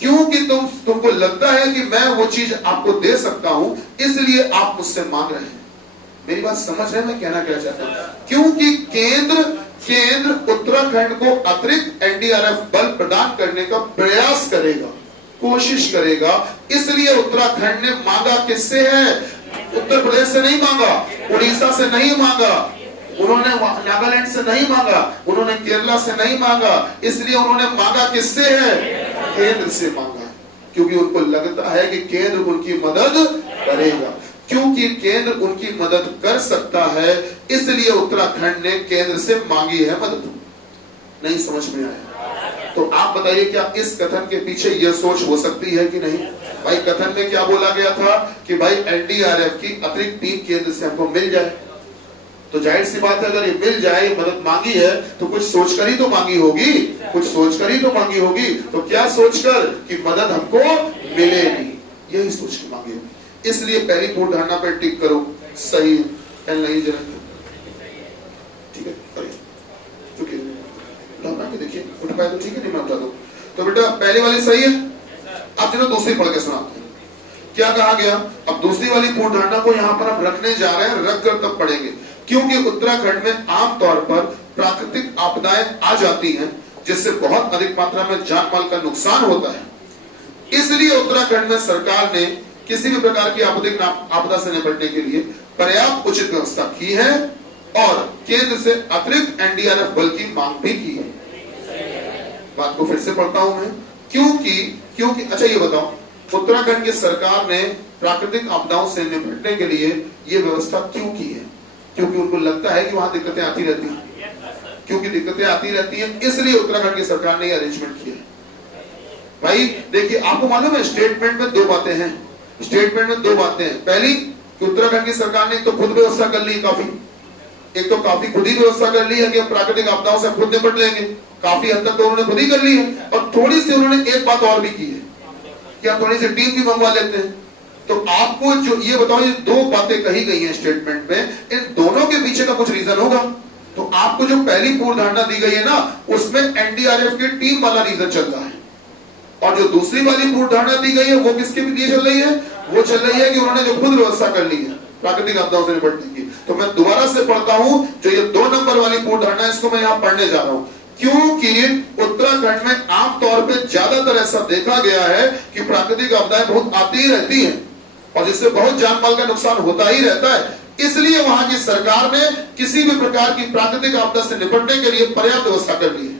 क्योंकि तुमको लगता है कि मैं वो चीज आपको दे सकता हूं, इसलिए आप मुझसे मांग रहे हैं। मेरी बात समझ रहे हैं मैं कहना क्या चाहता हूं? क्योंकि केंद्र उत्तराखंड को अतिरिक्त एनडीआरएफ बल प्रदान करने का प्रयास करेगा, कोशिश करेगा, इसलिए उत्तराखंड ने मांगा। किससे है? उत्तर प्रदेश से नहीं मांगा, उड़ीसा से नहीं मांगा, उन्होंने नागालैंड से नहीं मांगा, उन्होंने केरला से नहीं मांगा, इसलिए उन्होंने मांगा किससे है? केंद्र से मांगा, क्योंकि उनको लगता है कि केंद्र उनकी मदद करेगा। क्योंकि केंद्र उनकी मदद कर सकता है, इसलिए उत्तराखंड ने केंद्र से मांगी है मदद। नहीं समझ में आया तो आप बताइए, क्या इस कथन के पीछे यह सोच हो सकती है कि नहीं? भाई कथन में क्या बोला गया था कि भाई एनडीआरएफ की अतिरिक्त टीम केंद्र से हमको मिल जाए। तो जाहिर सी बात है, अगर ये मिल जाए, मदद मांगी है, तो कुछ सोचकर ही तो मांगी होगी, कुछ सोचकर ही तो मांगी होगी। तो क्या सोचकर कि मदद हमको मिलेगी, यही सोच के मांगी होगी। इसलिए पहली पूर्ण धारणा पर टिक करो, सही है नहीं जरा, ठीक है करिए, देखिए उठ पाए तो ठीक है, नहीं मैं बता दूं। तो बेटा पहली वाली सही है। अब चलो दूसरी पढ़ के सुनाते हैं क्या कहा गया। अब दूसरी वाली पूर्ण धारणा को यहाँ पर हम रखने जा रहे हैं, रख कर तब पढ़ेंगे। क्योंकि उत्तराखंड में आमतौर पर प्राकृतिक आपदाएं आ जाती हैं, जिससे बहुत अधिक मात्रा में जान माल का नुकसान होता है, इसलिए उत्तराखंड में सरकार ने किसी भी प्रकार की आपदा से निपटने के लिए पर्याप्त उचित व्यवस्था की है और केंद्र से अतिरिक्त एनडीआरएफ बल की मांग भी की है। बात को फिर से पढ़ता हूं मैं, क्योंकि अच्छा ये बताओ, उत्तराखंड की सरकार ने प्राकृतिक आपदाओं से निपटने के लिए ये व्यवस्था क्यों की है? क्योंकि उनको लगता है कि वहां दिक्कतें आती रहती हैं, क्योंकि दिक्कतें आती रहती हैं, इसलिए उत्तराखंड की सरकार ने ये अरेंजमेंट किया है। भाई देखिए, आपको मालूम है स्टेटमेंट में दो बातें हैं, स्टेटमेंट में दो बातें हैं। पहली कि उत्तराखंड की सरकार ने तो खुद व्यवस्था कर ली, काफी खुद ही व्यवस्था कर ली है कि हम प्राकृतिक आपदाओं से खुद निपट लेंगे, काफी हद तक तो उन्होंने खुद ही कर ली है। और थोड़ी सी उन्होंने एक बात और भी की है कि हम थोड़ी सी टीम भी मंगवा लेते हैं। तो आपको जो ये बताओ, ये दो बातें कही गई हैं स्टेटमेंट में, इन दोनों के पीछे का कुछ रीजन होगा। तो आपको जो पहली पूर्ण धारणा दी गई है ना, उसमें एनडीआरएफ की टीम वाला रीजन चल रहा है, और जो दूसरी वाली पूर्ण धारणा दी गई है वो किसके लिए चल रही है? वो चल रही है कि उन्होंने जो खुद व्यवस्था कर ली है प्राकृतिक आपदाओं से निपटने की। तो मैं दोबारा से पढ़ता हूं, जो ये 2 नंबर वाली पूर्ण धारणा है, इसको मैं यहां पढ़ने जा रहा हूं। क्योंकि उत्तराखंड में आमतौर पर ज्यादातर ऐसा देखा गया है कि प्राकृतिक आपदाएं बहुत आती ही रहती हैं और जिससे बहुत जान माल का नुकसान होता ही रहता है, इसलिए वहां की सरकार ने किसी भी प्रकार की प्राकृतिक आपदा से निपटने के लिए पर्याप्त व्यवस्था कर ली है।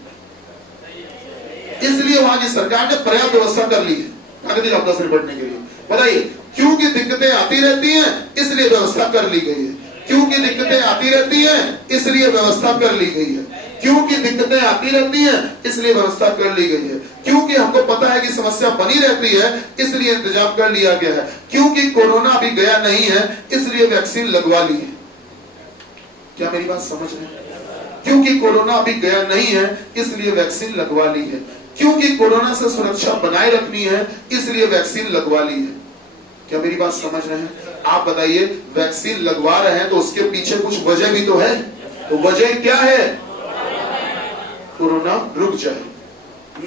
इसलिए वहां की सरकार ने पर्याप्त व्यवस्था कर ली है प्राकृतिक आपदा से निपटने के लिए। बताइए, क्योंकि दिक्कतें आती रहती हैं इसलिए व्यवस्था कर ली गई है। क्योंकि दिक्कतें आती रहती हैं इसलिए व्यवस्था कर ली गई है। क्योंकि दिक्कतें आती रहती हैं इसलिए व्यवस्था कर ली गई है। क्योंकि हमको पता है कि समस्या बनी रहती है इसलिए इंतजाम कर लिया गया है। क्योंकि कोरोना अभी गया नहीं है इसलिए वैक्सीन लगवा ली है। क्या मेरी बात समझ रहे हैं? क्योंकि कोरोना अभी गया नहीं है इसलिए वैक्सीन लगवा ली है। क्योंकि कोरोना से सुरक्षा बनाए रखनी है इसलिए वैक्सीन लगवा ली है। क्या मेरी बात समझ रहे हैं? आप बताइए, वैक्सीन लगवा रहे हैं तो उसके पीछे कुछ वजह भी तो है। तो वजह क्या है? कोरोना रुक जाए,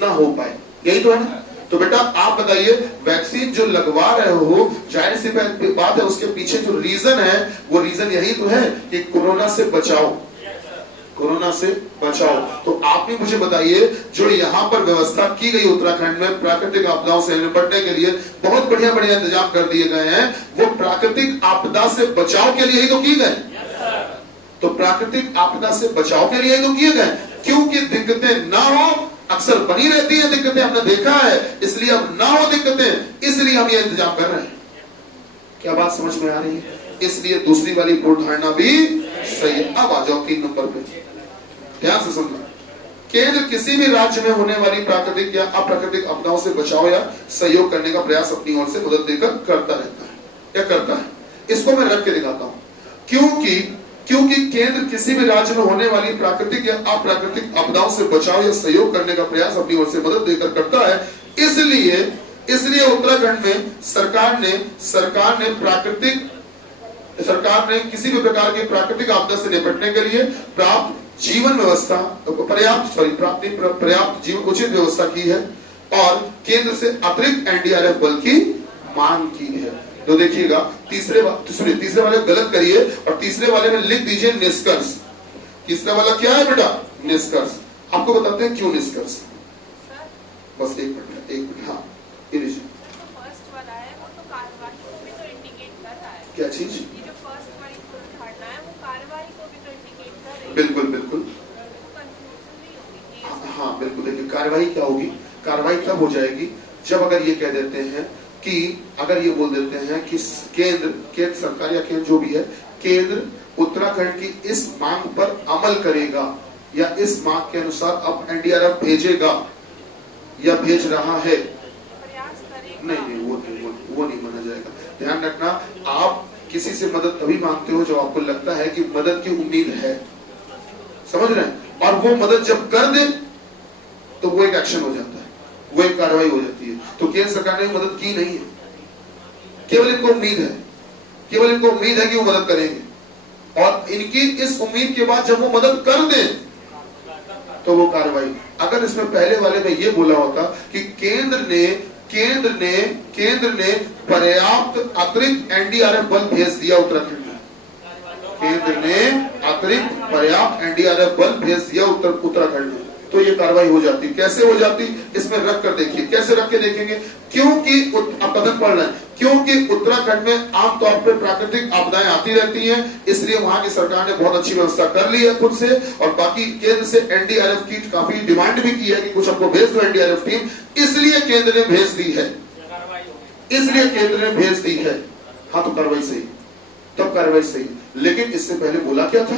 ना हो पाए, यही तो है ना। तो बेटा आप बताइए, वैक्सीन जो लगवा रहे हो, जाहिर सी बात है उसके पीछे जो रीजन है वो रीजन यही तो है कि कोरोना से बचाओ। कोरोना से बचाओ। तो आप भी मुझे बताइए, जो यहाँ पर व्यवस्था की गई उत्तराखंड में प्राकृतिक आपदाओं से निपटने के लिए बहुत बढ़िया बढ़िया इंतजाम कर दिए गए हैं, वो प्राकृतिक आपदा से बचाव के लिए ही तो किए गए। तो प्राकृतिक आपदा से बचाव के लिए ही तो किए गए, क्योंकि दिक्कतें ना हो, अक्सर बनी रहती है दिक्कतें, हमने देखा है, इसलिए अब ना हो दिक्कतें, इसलिए हम ये इंतजाम कर रहे हैं। क्या बात समझ में आ रही है? इसलिए दूसरी वाली पूर्ण धारणा भी सही है। अब आ जाओ 3 नंबर पे, ध्यान से सुनना। केंद्र किसी भी राज्य में होने वाली प्राकृतिक या अप्राकृतिक आपदाओं से बचाव या सहयोग करने का प्रयास अपनी ओर से मदद देकर करता रहता है या करता है। इसको मैं रख के दिखाता हूं, क्योंकि केंद्र किसी भी राज्य में होने वाली प्राकृतिक या अप्राकृतिक आपदाओं से बचाव या सहयोग करने का प्रयास अपनी ओर से मदद देकर करता है, इसलिए उत्तराखंड में सरकार ने किसी भी प्रकार की प्राकृतिक आपदा से निपटने के लिए पर्याप्त जीवन उचित व्यवस्था की है और केंद्र से अतिरिक्त एनडीआरएफ बल की मांग की है। तो देखिएगा, तीसरे वाले गलत करिए और तीसरे वाले में लिख दीजिए निष्कर्ष। तीसरा वाला क्या है बेटा? निष्कर्ष। आपको बताते हैं क्यों निष्कर्ष। बस एक मिनट। हाँ, ये लीजिए। फर्स्ट वाला है वो तो कार्यवाही को भी तो इंडिकेट कर रहा है। क्या चीज? ये जो फर्स्ट वाली धारणा है वो कार्यवाही को भी तो इंडिकेट कर रही है। बिल्कुल। हाँ बिल्कुल। देखिए, कार्यवाही क्या होगी? कार्यवाही तब हो जाएगी जब अगर ये कह देते हैं कि अगर ये बोल देते हैं कि केंद्र सरकार या केंद्र जो भी है, केंद्र उत्तराखंड की इस मांग पर अमल करेगा या इस मांग के अनुसार अब एनडीआरएफ भेजेगा या भेज रहा है, नहीं वो नहीं माना जाएगा। ध्यान रखना, आप किसी से मदद तभी मांगते हो जब आपको लगता है कि मदद की उम्मीद है, समझ रहे हैं, और वो मदद जब कर दे तो वो एक एक्शन हो जाता है, वो एक कार्रवाई हो जाती है। तो केंद्र सरकार ने मदद की नहीं है, केवल इनको उम्मीद है कि वो मदद करेंगे, और इनकी इस उम्मीद के बाद जब वो मदद कर दे तो वो कार्रवाई। अगर इसमें पहले वाले में ये बोला होता कि केंद्र ने पर्याप्त अतिरिक्त एनडीआरएफ बल भेज दिया उत्तराखंड में, केंद्र ने अतिरिक्त पर्याप्त एनडीआरएफ बल भेज दिया उत्तराखंड में, तो ये कार्रवाई हो जाती। कैसे हो जाती? इसमें रख कर देखिए। कैसे रख के देखेंगे? क्योंकि आप कथन पढ़ रहे हैं, क्योंकि उत्तराखंड में आमतौर पर प्राकृतिक आपदाएं आती रहती हैं, इसलिए वहां की सरकार ने बहुत अच्छी व्यवस्था कर ली है खुद से, और बाकी केंद्र से एनडीआरएफ की काफी डिमांड भी की है कि कुछ हमको भेज दो एनडीआरएफ टीम, इसलिए केंद्र ने भेज दी है। हाँ, तो कार्रवाई सही, तब कार्रवाई सही। लेकिन इससे पहले बोला क्या था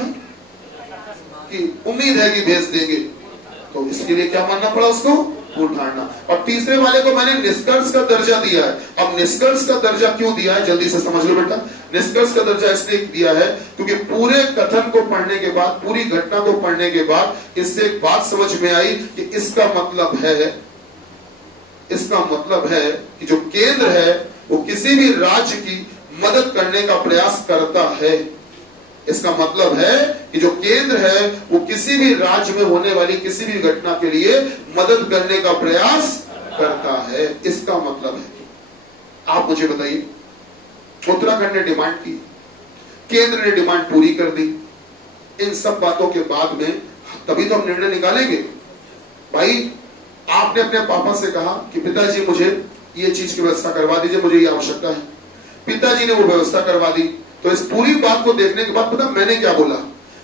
कि उम्मीद है कि भेज देंगे, तो इसके लिए क्या मानना पड़ा उसको? पूर्ण धारणा। और तीसरे वाले को मैंने निष्कर्ष का दर्जा दिया है। अब निष्कर्ष का दर्जा क्यों दिया है, जल्दी से समझ लो बेटा। निष्कर्ष का दर्जा इसलिए दिया है क्योंकि पूरे कथन को पढ़ने के बाद, पूरी घटना को पढ़ने के बाद इससे एक बात समझ में आई कि इसका मतलब है कि जो केंद्र है वो किसी भी राज्य की मदद करने का प्रयास करता है। इसका मतलब है कि जो केंद्र है वो किसी भी राज्य में होने वाली किसी भी घटना के लिए मदद करने का प्रयास करता है, इसका मतलब है। आप मुझे बताइए, उत्तराखंड ने डिमांड की, केंद्र ने डिमांड पूरी कर दी, इन सब बातों के बाद में तभी तो हम निर्णय निकालेंगे। भाई, आपने अपने पापा से कहा कि पिताजी मुझे ये चीज की व्यवस्था करवा दीजिए, मुझे ये आवश्यकता है, पिताजी ने वो व्यवस्था करवा दी। तो इस पूरी बात को देखने के बाद पता मैंने क्या बोला?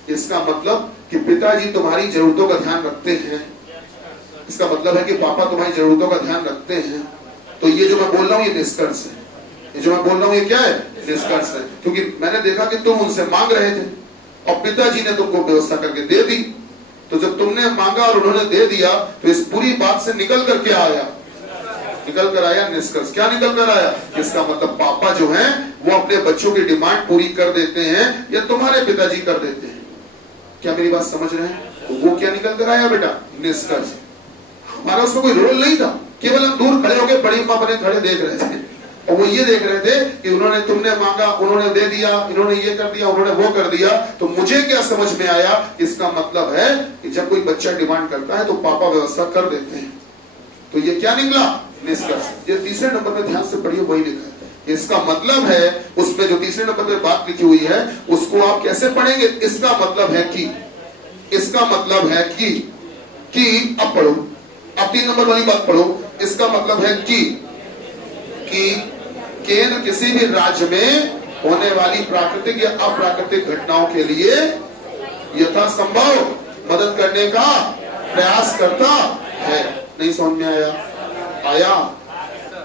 इसका मतलब कि पिताजी तुम्हारी जरूरतों का ध्यान रखते हैं, इसका मतलब है कि पापा तुम्हारी जरूरतों का ध्यान रखते हैं। तो ये जो मैं बोल रहा हूँ ये निष्कर्ष है, ये जो मैं बोल रहा हूँ ये क्या है? निष्कर्ष है। क्योंकि मैंने देखा कि तुम उनसे मांग रहे थे और पिताजी ने तुमको व्यवस्था करके दे दी, तो जब तुमने मांगा और उन्होंने दे दिया तो इस पूरी बात से निकल कर क्या आया? निकल कर आया निष्कर्ष। क्या निकल कर आया? इसका मतलब पापा जो हैं वो अपने बच्चों की डिमांड पूरी कर देते हैं या तुम्हारे पिताजी कर देते हैं। क्या मेरी बात समझ रहे हैं? तो वो क्या निकल कर आया बेटा? निष्कर्ष। हमारा उसमें कोई रोल नहीं था, केवल हम दूर खड़े होकर बड़ी माँ बने खड़े देख रहे थे, और वो ये देख रहे थे कि उन्होंने, तुमने मांगा, उन्होंने दे दिया, इन्होंने ये कर दिया, उन्होंने वो कर दिया। तो मुझे क्या समझ में आया? इसका मतलब है कि जब कोई बच्चा डिमांड करता है तो पापा व्यवस्था कर देते हैं। तो ये क्या निकला? निष्कर्ष। ये तीसरे नंबर में ध्यान से पढ़िए, वही लिखा है। इसका मतलब है, उसमें जो तीसरे नंबर पे बात लिखी हुई है उसको आप कैसे पढ़ेंगे? इसका मतलब है कि इसका मतलब है कि अब पढ़ो, अब 3 नंबर वाली बात पढ़ो। इसका मतलब है कि केंद्र किसी भी राज्य में होने वाली प्राकृतिक या अप्राकृतिक घटनाओं के लिए यथासंभव मदद करने का प्रयास करता है। नहीं समझ में आया?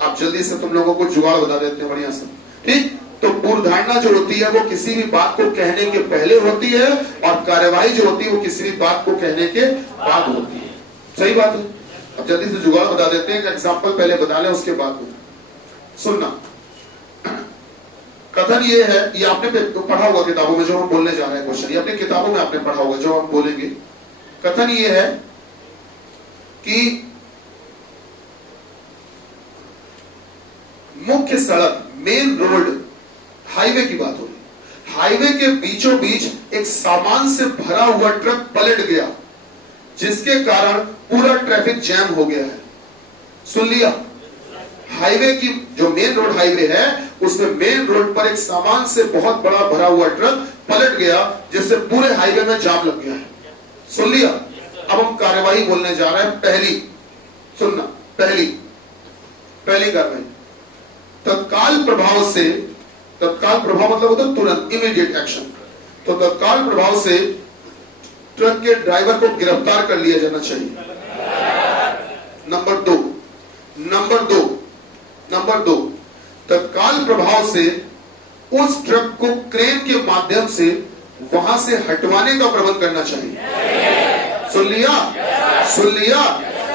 अब जल्दी से तुम लोगों को जुगाड़ बता देते हैं बढ़िया से, ठीक। तो पूर्व धारणा जो होती है वो किसी भी बात को कहने के पहले होती है, और कार्यवाही जो होती है वो किसी भी बात को कहने के बाद होती है। सही बात है। अब जल्दी से जुगाड़ बता देते हैं, एग्जाम्पल पहले बता लें, उसके बाद सुनना। कथन ये है, ये आपने पढ़ा होगा किताबों में, जो हम बोलने जा रहे हैं क्वेश्चन, ये अपनी किताबों में आपने पढ़ा होगा जो हम बोलेंगे। कथन ये है कि मुख्य सड़क, मेन रोड, हाईवे की बात हो रही, हाईवे के बीचों बीच एक सामान से भरा हुआ ट्रक पलट गया, जिसके कारण पूरा ट्रैफिक जैम हो गया है। सुन लिया? हाईवे की जो मेन रोड हाईवे है, उसमें मेन रोड पर एक सामान से बहुत बड़ा भरा हुआ ट्रक पलट गया, जिससे पूरे हाईवे में जाम लग गया है। सुन लिया? अब हम कार्यवाही बोलने जा रहे हैं। पहली सुनना, पहली कार्रवाई, तत्काल प्रभाव से, तत्काल प्रभाव मतलब होता है तुरंत, इमीडिएट एक्शन। तो तत्काल प्रभाव से ट्रक के ड्राइवर को गिरफ्तार कर लिया जाना चाहिए। नंबर दो, तत्काल प्रभाव से उस ट्रक को क्रेन के माध्यम से वहां से हटवाने का प्रबंध करना चाहिए। सुन लिया?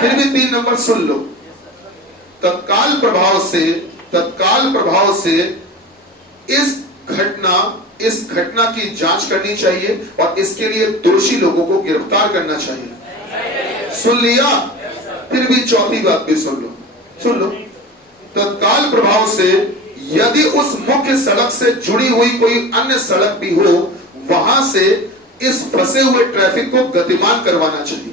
फिर भी 3 नंबर सुन लो। तत्काल प्रभाव से इस घटना की जांच करनी चाहिए और इसके लिए दोषी लोगों को गिरफ्तार करना चाहिए। सुन लिया? फिर भी चौथी बात भी सुन लो। तत्काल प्रभाव से यदि उस मुख्य सड़क से जुड़ी हुई कोई अन्य सड़क भी हो, वहां से इस फंसे हुए ट्रैफिक को गतिमान करवाना चाहिए।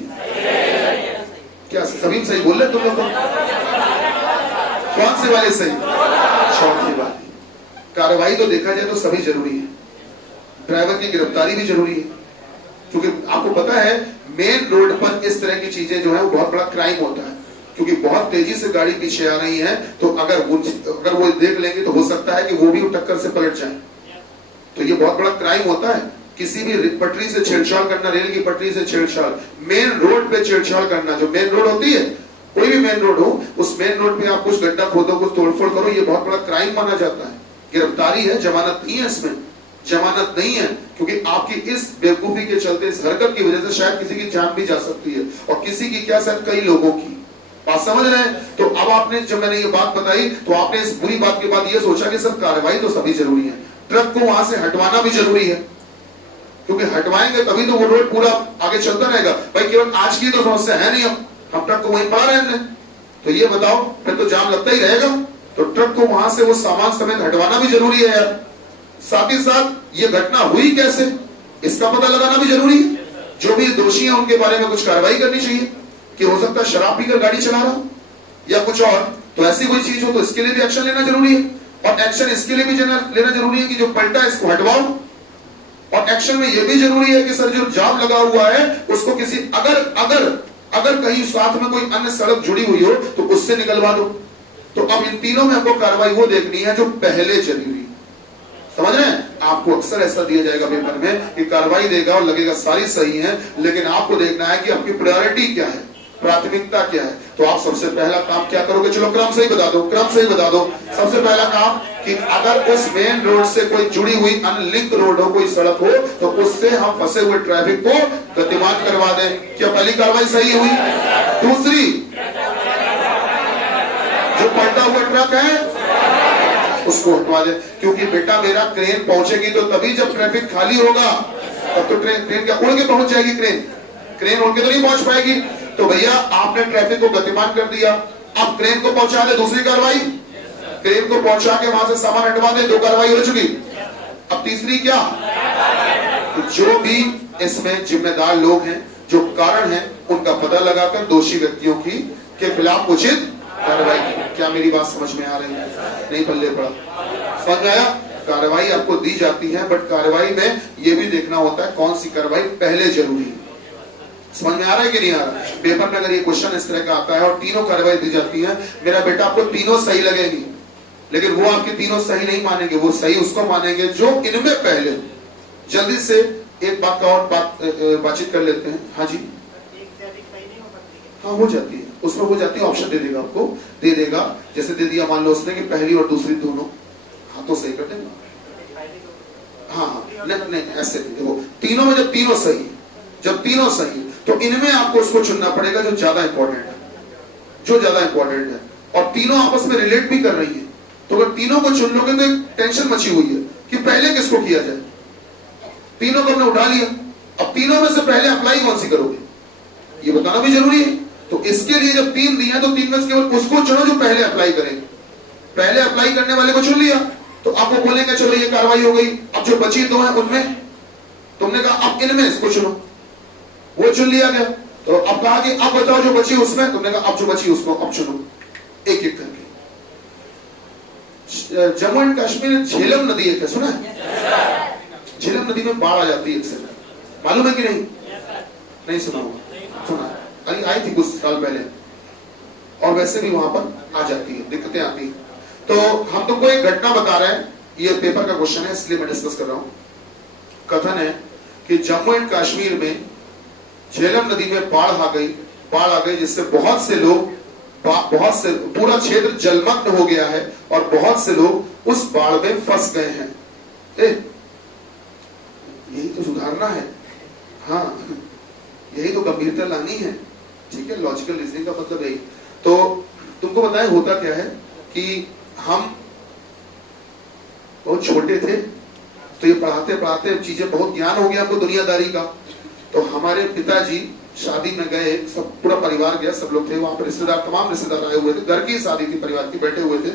क्या सभी सही बोल रहे तुम लोग? कौन से वाले सही? चौथी बात। कार्रवाई तो देखा जाए तो सभी जरूरी है, ड्राइवर की गिरफ्तारी भी जरूरी है, क्योंकि आपको पता है मेन रोड पर इस तरह की चीजें जो है वो बहुत बड़ा क्राइम होता है, क्योंकि बहुत तेजी से गाड़ी पीछे आ रही है, तो अगर वो देख लेंगे तो हो सकता है कि वो भी टक्कर से पलट जाए। तो ये बहुत बड़ा क्राइम होता है। किसी भी पटरी से छेड़छाड़ करना, रेल की पटरी से छेड़छाड़, मेन रोड पे छेड़छाड़ करना, जो मेन रोड होती है, कोई भी मेन रोड हो, उस मेन रोड पे आप कुछ गड्ढा खोदो, कुछ तोड़फोड़ करो, ये बहुत बड़ा क्राइम माना जाता है। गिरफ्तारी है, जमानत नहीं है, इसमें जमानत नहीं है, क्योंकि आपकी इस बेवकूफी के चलते, इस हरकत की वजह से शायद किसी की जान भी जा सकती है, और किसी की क्या, शायद कई लोगों की। बात समझ रहे हैं? तो अब आपने, जब मैंने ये बात बताई, तो आपने इस बुरी बात के बाद ये सोचा कि सर कार्रवाई तो सभी जरूरी है, ट्रक को वहां से हटवाना भी जरूरी है, क्योंकि हटवाएंगे तभी तो वो रोड पूरा आगे चलता रहेगा। भाई केवल आज की तो समस्या है नहीं, हम ट्रक को वहीं पड़ा रहने, तो ये बताओ फिर तो जाम लगता ही रहेगा। तो ट्रक को वहां से वो सामान समेत हटवाना भी जरूरी है यार। साथ ही साथ ये घटना हुई कैसे, इसका पता लगाना भी जरूरी है। जो भी दोषी हैं उनके बारे में कुछ कार्रवाई करनी चाहिए, कि हो सकता है शराब पीकर गाड़ी चला रहा हो या कुछ और, तो ऐसी कोई चीज हो तो इसके लिए भी एक्शन लेना जरूरी है। और एक्शन इसके लिए भी लेना जरूरी है कि जो पलटा है इसको हटवाओ। और एक्शन में यह भी जरूरी है कि सर जो जाम लगा हुआ है उसको किसी, अगर कहीं साथ में कोई अन्य सड़क जुड़ी हुई हो तो उससे निकलवा दो। तो अब इन तीनों में आपको कार्रवाई वो देखनी है जो पहले चली हुई। समझ रहे हैं? आपको अक्सर ऐसा दिया जाएगा पेपर में कि कार्रवाई देगा और लगेगा सारी सही है, लेकिन आपको देखना है कि आपकी प्रायोरिटी क्या है, प्राथमिकता क्या है। तो आप सबसे पहला काम क्या करोगे? चलो क्रम से ही बता दो। सबसे पहला काम कि अगर उस मेन रोड से कोई जुड़ी हुई अनलिंक रोड हो, कोई सड़क हो, तो उससे हम फंसे हुए ट्रैफिक को गतिमान करवा दें। क्या पहली कार्रवाई सही हुई? दूसरी, जो पलटा हुआ ट्रक है उसको हटवा दे, क्योंकि बेटा मेरा क्रेन पहुंचेगी तो तभी जब ट्रैफिक खाली होगा, तब तो ट्रेन क्या उड़ के पहुंच जाएगी? क्रेन उड़ के तो नहीं पहुंच पाएगी। तो भैया आपने ट्रैफिक को गतिमान कर दिया, अब क्रेन को पहुंचा दे। दूसरी कार्रवाई, क्रेन को पहुंचा के वहां से सामान हटवा दे। 2 कार्रवाई हो चुकी। अब तीसरी क्या? तो जो भी इसमें जिम्मेदार लोग हैं, जो कारण है, उनका पता लगाकर दोषी व्यक्तियों के खिलाफ उचित कार्रवाई की। क्या मेरी बात समझ में आ रही है? नहीं पल्ले पड़ा? समझ में आया? कार्रवाई आपको दी जाती है, बट कार्रवाई में यह भी देखना होता है कौन सी कार्रवाई पहले जरूरी है। समझ में आ रहा है कि नहीं आ रहा? पेपर में अगर ये क्वेश्चन इस तरह का आता है और तीनों कार्रवाई दी जाती है, मेरा बेटा आपको तीनों सही लगेगी, लेकिन वो आपके तीनों सही नहीं मानेंगे, वो सही उसको मानेंगे जो इनमें पहले। जल्दी से एक बात का और बातचीत कर लेते हैं। हाँ जी, हाँ हो जाती है, उसमें हो जाती है, ऑप्शन दे देगा आपको, दे देगा। जैसे दे दिया मान लो उसने कि पहली और दूसरी दोनों, हाँ तो सही कर देगा। हाँ नहीं ऐसे देखो, तीनों में जब तीनों सही, जब तीनों सही तो इनमें आपको उसको चुनना पड़ेगा जो ज्यादा इंपॉर्टेंट है, जो ज्यादा इंपॉर्टेंट है, और तीनों आपस में रिलेट भी कर रही है। तो अगर तीनों को चुन लोगे तो एक टेंशन मची हुई है कि पहले किसको किया जाए। तीनों को हमने उठा लिया, अब तीनों में से पहले अप्लाई कौन सी करोगे, ये बताना भी जरूरी है। तो इसके लिए जब तीन दिया तो तीन में से केवल उसको चुनो जो पहले अप्लाई करेंगे। पहले अप्लाई करने वाले को चुन लिया तो अब वो बोलेंगे चलो ये कार्रवाई हो गई, अब जो बची दो है उनमें तुमने कहा अब इनमें इसको चुनो, वो चुन लिया गया। तो अब कहा कि अब बताओ जो बची उसमें, तुमने कहा अब जो बची उसको अब चुनो, एक एक करके। जम्मू एंड कश्मीर झेलम नदी एक है, सुना है? झेलम नदी में बाढ़ आ जाती है अक्सर, मालूम है कि नहीं? नहीं सुना होगा, सुना अभी आई थी कुछ साल पहले, और वैसे भी वहां पर आ जाती है, दिक्कतें आती है। तो हम तुमको एक घटना बता रहे हैं, ये पेपर का क्वेश्चन है इसलिए मैं डिस्कस कर रहा हूं। कथन है कि जम्मू एंड कश्मीर में झेलम नदी में बाढ़ आ गई जिससे बहुत से पूरा क्षेत्र जलमग्न हो गया है और बहुत से लोग उस बाढ़ में फंस गए हैं। यही तो सुधारना है, हाँ यही तो गंभीरता लानी है, ठीक है। लॉजिकल रीजनिंग का मतलब यही। तो तुमको बताएं होता क्या है कि हम बहुत छोटे थे तो ये पढ़ाते पढ़ाते चीजें बहुत ज्ञान हो गया हमको दुनियादारी का। तो हमारे पिताजी शादी में गए, सब पूरा परिवार गया, सब लोग थे वहां पर, रिश्तेदार तमाम रिश्तेदार आए हुए थे, घर की शादी थी, परिवार की, बैठे हुए थे।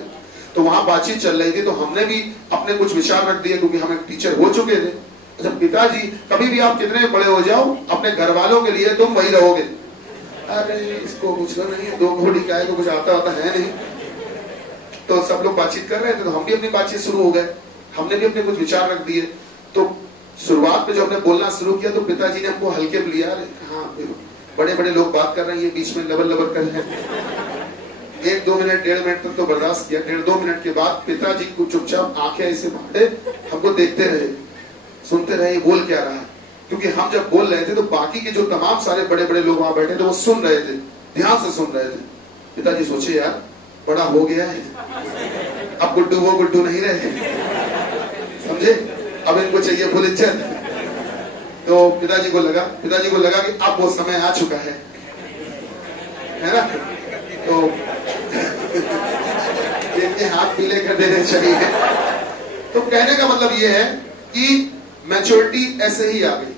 तो वहां बातचीत चल रही थी, तो हमने भी अपने कुछ विचार रख दिए क्योंकि हम एक टीचर हो चुके थे। अच्छा पिताजी, कभी भी आप कितने बड़े हो जाओ अपने घर वालों के लिए तुम वही रहोगे। अरे इसको कुछ नहीं, दो घोड़ी का है तो कुछ आता है नहीं। तो सब लोग बातचीत कर रहे थे तो हम भी अपनी बातचीत शुरू हो गए, हमने भी अपने कुछ विचार रख दिए। तो शुरुआत में जब हमने बोलना शुरू किया तो पिताजी ने हमको हल्के में लिया, हाँ बड़े बड़े लोग बात कर रहे हैं, ये बीच में लबर लबर कर रहे हैं। 1-2 मिनट 1.5 मिनट तक तो बर्दाश्त किया। 1.5-2 मिनट के बाद पिताजी को चुपचाप आंखें ऐसे मारे, हमको देखते रहे, सुनते रहे बोल क्या रहा है। क्योंकि हम जब बोल रहे थे तो बाकी के जो तमाम सारे बड़े बड़े लोग वहां बैठे थे वो सुन रहे थे, ध्यान से सुन रहे थे। पिताजी सोचे यार बड़ा हो गया है, अब गुड्डू वो गुड्डू नहीं रहे, समझे, अब इनको चाहिए फुल इज्जत। तो पिताजी को लगा कि अब वो समय आ चुका है ना। तो इनके हाथ पीले कर देने चाहिए। तो कहने का मतलब ये है कि मैच्योरिटी ऐसे ही आ गई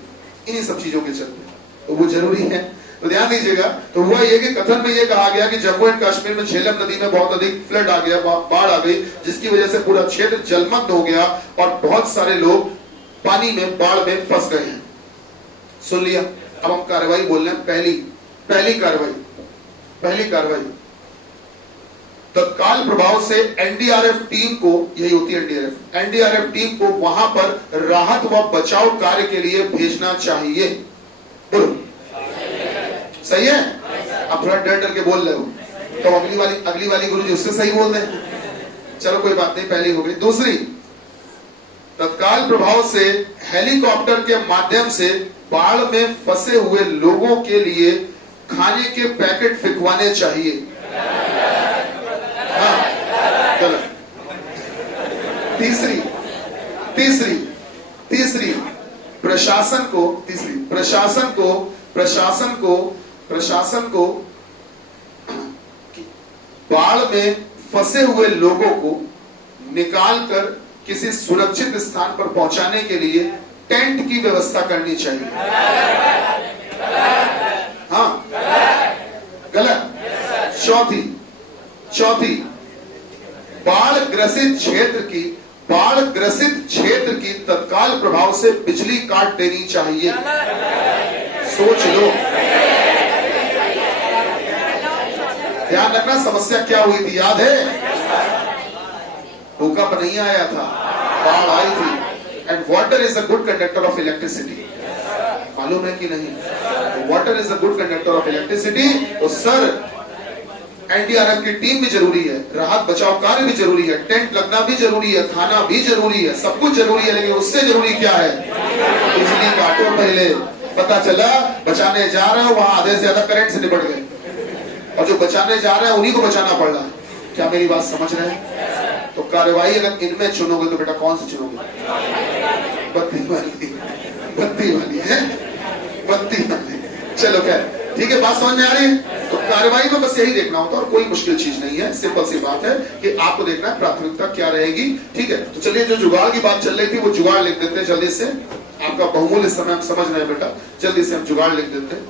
इन्हीं सब चीजों के चलते, तो वो जरूरी है। तो ध्यान दीजिएगा। तो हुआ ये कि कथन में ये कहा गया कि जम्मू एंड कश्मीर में झेलम नदी में बहुत अधिक फ्लड आ गया, बाढ़ आ गई, जिसकी वजह से पूरा क्षेत्र जलमग्न हो गया और बहुत सारे लोग पानी में, बाढ़ में फंस गए हैं। सुन लिया। अब हम कार्रवाई बोल रहे हैं। पहली कार्रवाई तत्काल प्रभाव से एनडीआरएफ टीम को, यही होती है एनडीआरएफ टीम को वहां पर राहत व बचाव कार्य के लिए भेजना चाहिए। बोलो सही है? अब थोड़ा डर डर के बोल रहे हो तो अगली वाली गुरु जी उससे सही बोल रहे। चलो कोई बात नहीं, पहली हो गई। दूसरी, तत्काल प्रभाव से हेलीकॉप्टर के माध्यम से बाढ़ में फंसे हुए लोगों के लिए खाने के पैकेट फिकवाने चाहिए। हाँ, गलत। तीसरी, प्रशासन को बाढ़ में फंसे हुए लोगों को निकालकर किसी सुरक्षित स्थान पर पहुंचाने के लिए टेंट की व्यवस्था करनी चाहिए। हाँ, गलत। चौथी, बाढ़ ग्रसित क्षेत्र की तत्काल प्रभाव से बिजली काट देनी चाहिए। सोच लो, ध्यान रखना समस्या क्या हुई थी, याद है? भूकंप नहीं आया था, बाढ़ आई थी। And water is a good conductor of electricity, मालूम है कि नहीं? Water is a good conductor of electricity. तो सर एनडीआरएफ की टीम भी जरूरी है, राहत बचाव कार्य भी जरूरी है, टेंट लगना भी जरूरी है, खाना भी जरूरी है, सब कुछ जरूरी है, लेकिन उससे जरूरी क्या है? बिजली काटो पहले। पता चला बचाने जा रहे हो, वहां आधे से ज्यादा करंट से निपट गए, और जो बचाने जा रहे हैं उन्हीं को बचाना पड़ रहा है। क्या मेरी बात समझ रहे हैं? तो कार्रवाई अगर इनमें चुनोगे तो बेटा कौन सी चुनोगे? बत्ती वाली, बत्ती वाली है, बत्ती वाली। चलो खैर ठीक है, बात समझ में आ रही है? तो कार्रवाई में बस यही देखना होता है और कोई मुश्किल चीज नहीं है, सिंपल सी बात है कि आपको देखना है प्राथमिकता क्या रहेगी। ठीक है, तो चलिए जो जुगाड़ की बात चल रही थी वो जुगाड़ लिख देते हैं जल्दी से। आपका बहुमूल्य समय हम समझ रहे हैं बेटा, जल्दी से हम जुगाड़ लिख देते हैं।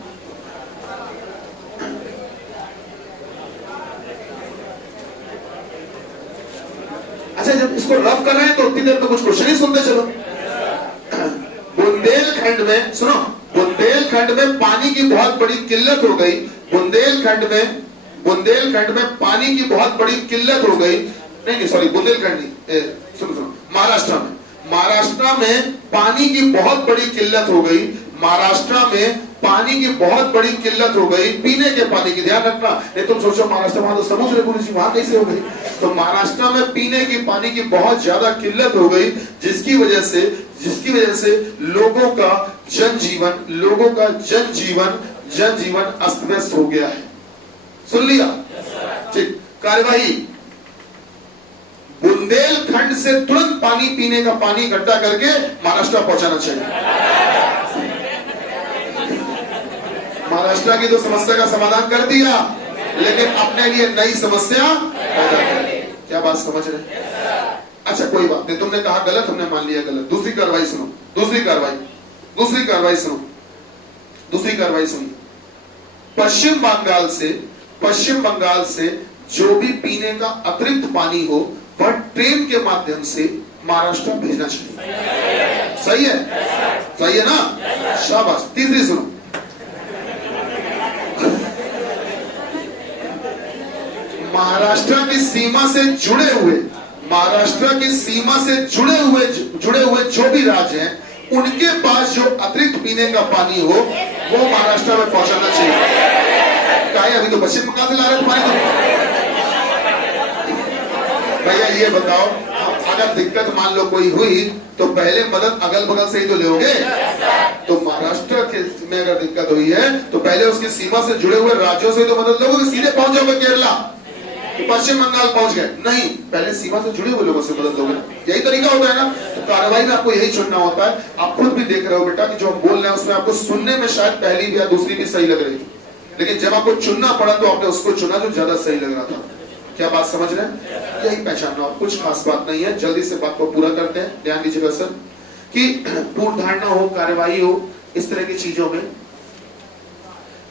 अच्छा, जब इसको रफ कर रहे हैं तो उतनी देर में कुछ क्वेश्चन ही सुनते चलो। बुंदेलखंड में सुनो, बुंदेलखंड में पानी की बहुत बड़ी किल्लत हो गई। बुंदेलखंड में पानी की बहुत बड़ी किल्लत हो गई। नहीं सॉरी, बुंदेलखंड नहीं, सुनो, महाराष्ट्र में पानी की बहुत बड़ी किल्लत हो गई। महाराष्ट्र में पानी की बहुत बड़ी किल्लत हो गई, पीने के पानी की, ध्यान रखना। नहीं तुम सोचो महाराष्ट्र वहां तो समुद्र है गुरु जी, वहां कैसे हो गई? तो महाराष्ट्र में पीने की पानी की बहुत ज्यादा किल्लत हो गई, जिसकी वजह से लोगों का जनजीवन अस्त व्यस्त हो गया है। सुन लिया? ठीक, कार्यवाही बुंदेलखंड से तुरंत पानी पीने का पानी इकट्ठा करके महाराष्ट्र पहुंचाना चाहिए। महाराष्ट्र की तो समस्या का समाधान कर दिया, लेकिन अपने लिए नई समस्या पैदा कर दी। क्या बात समझ रहे? अच्छा कोई बात नहीं, तुमने कहा गलत, हमने मान लिया गलत। दूसरी कार्रवाई सुनो, दूसरी कार्रवाई सुनिए। पश्चिम बंगाल से जो भी पीने का अतिरिक्त पानी हो वह ट्रेन के माध्यम से महाराष्ट्र भेजना चाहिए। सही है ना? शाबाश। तीसरी सुनो, महाराष्ट्र की सीमा से जुड़े हुए जो भी राज्य हैं, उनके पास जो अतिरिक्त पीने का पानी हो वो महाराष्ट्र में पहुंचाना चाहिए। क्या है, अभी तो पश्चिम बंगाल से ला रहे पानी? भैया ये बताओ, अगर दिक्कत मान लो कोई हुई तो पहले मदद अगल बगल से ही तो लोगे। तो महाराष्ट्र में अगर दिक्कत हुई है तो पहले उसकी सीमा से जुड़े हुए राज्यों से तो मदद लोगे, सीधे पहुंच जाओगे केरला, पश्चिम बंगाल पहुंच गए? नहीं, पहले सीमा से जुड़े हुए लोगों से मदद लोगे। यही तरीका होता है ना? तो कार्रवाई में आपको यही चुनना होता है। आप खुद भी देख रहे हो बेटा कि जो हम बोल रहे हैं उसमें आपको सुनने में शायद पहली भी या दूसरी भी सही लग रही थी, लेकिन जब आपको चुनना पड़ा तो आपने उसको चुना जो ज्यादा सही लग रहा था। क्या बात समझ रहे हैं? यही पहचानना, और कुछ खास बात नहीं है। जल्दी से बात को पूरा करते हैं, ध्यान दीजिएगा सर, कि पूर्ण धारणा हो, कार्यवाही हो, इस तरह की चीजों में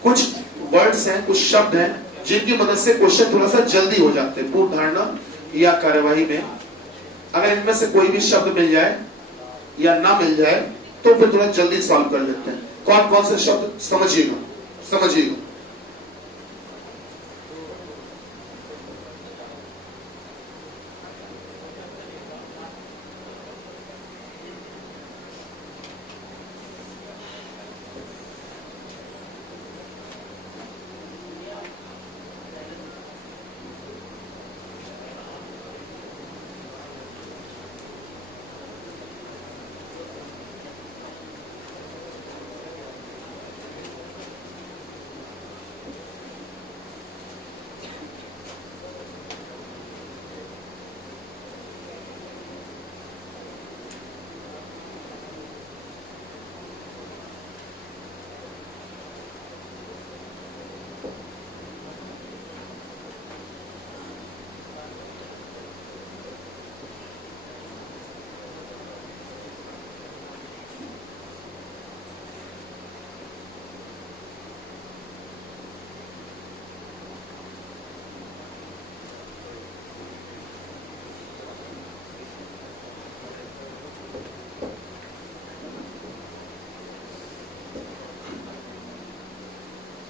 कुछ वर्ड्स हैं, कुछ शब्द हैं जिनकी मदद से क्वेश्चन थोड़ा सा जल्दी हो जाते हैं। पूर्ण धारणा या कार्यवाही में अगर इनमें से कोई भी शब्द मिल जाए या ना मिल जाए तो फिर थोड़ा जल्दी सॉल्व कर लेते हैं। कौन कौन से शब्द समझिएगा।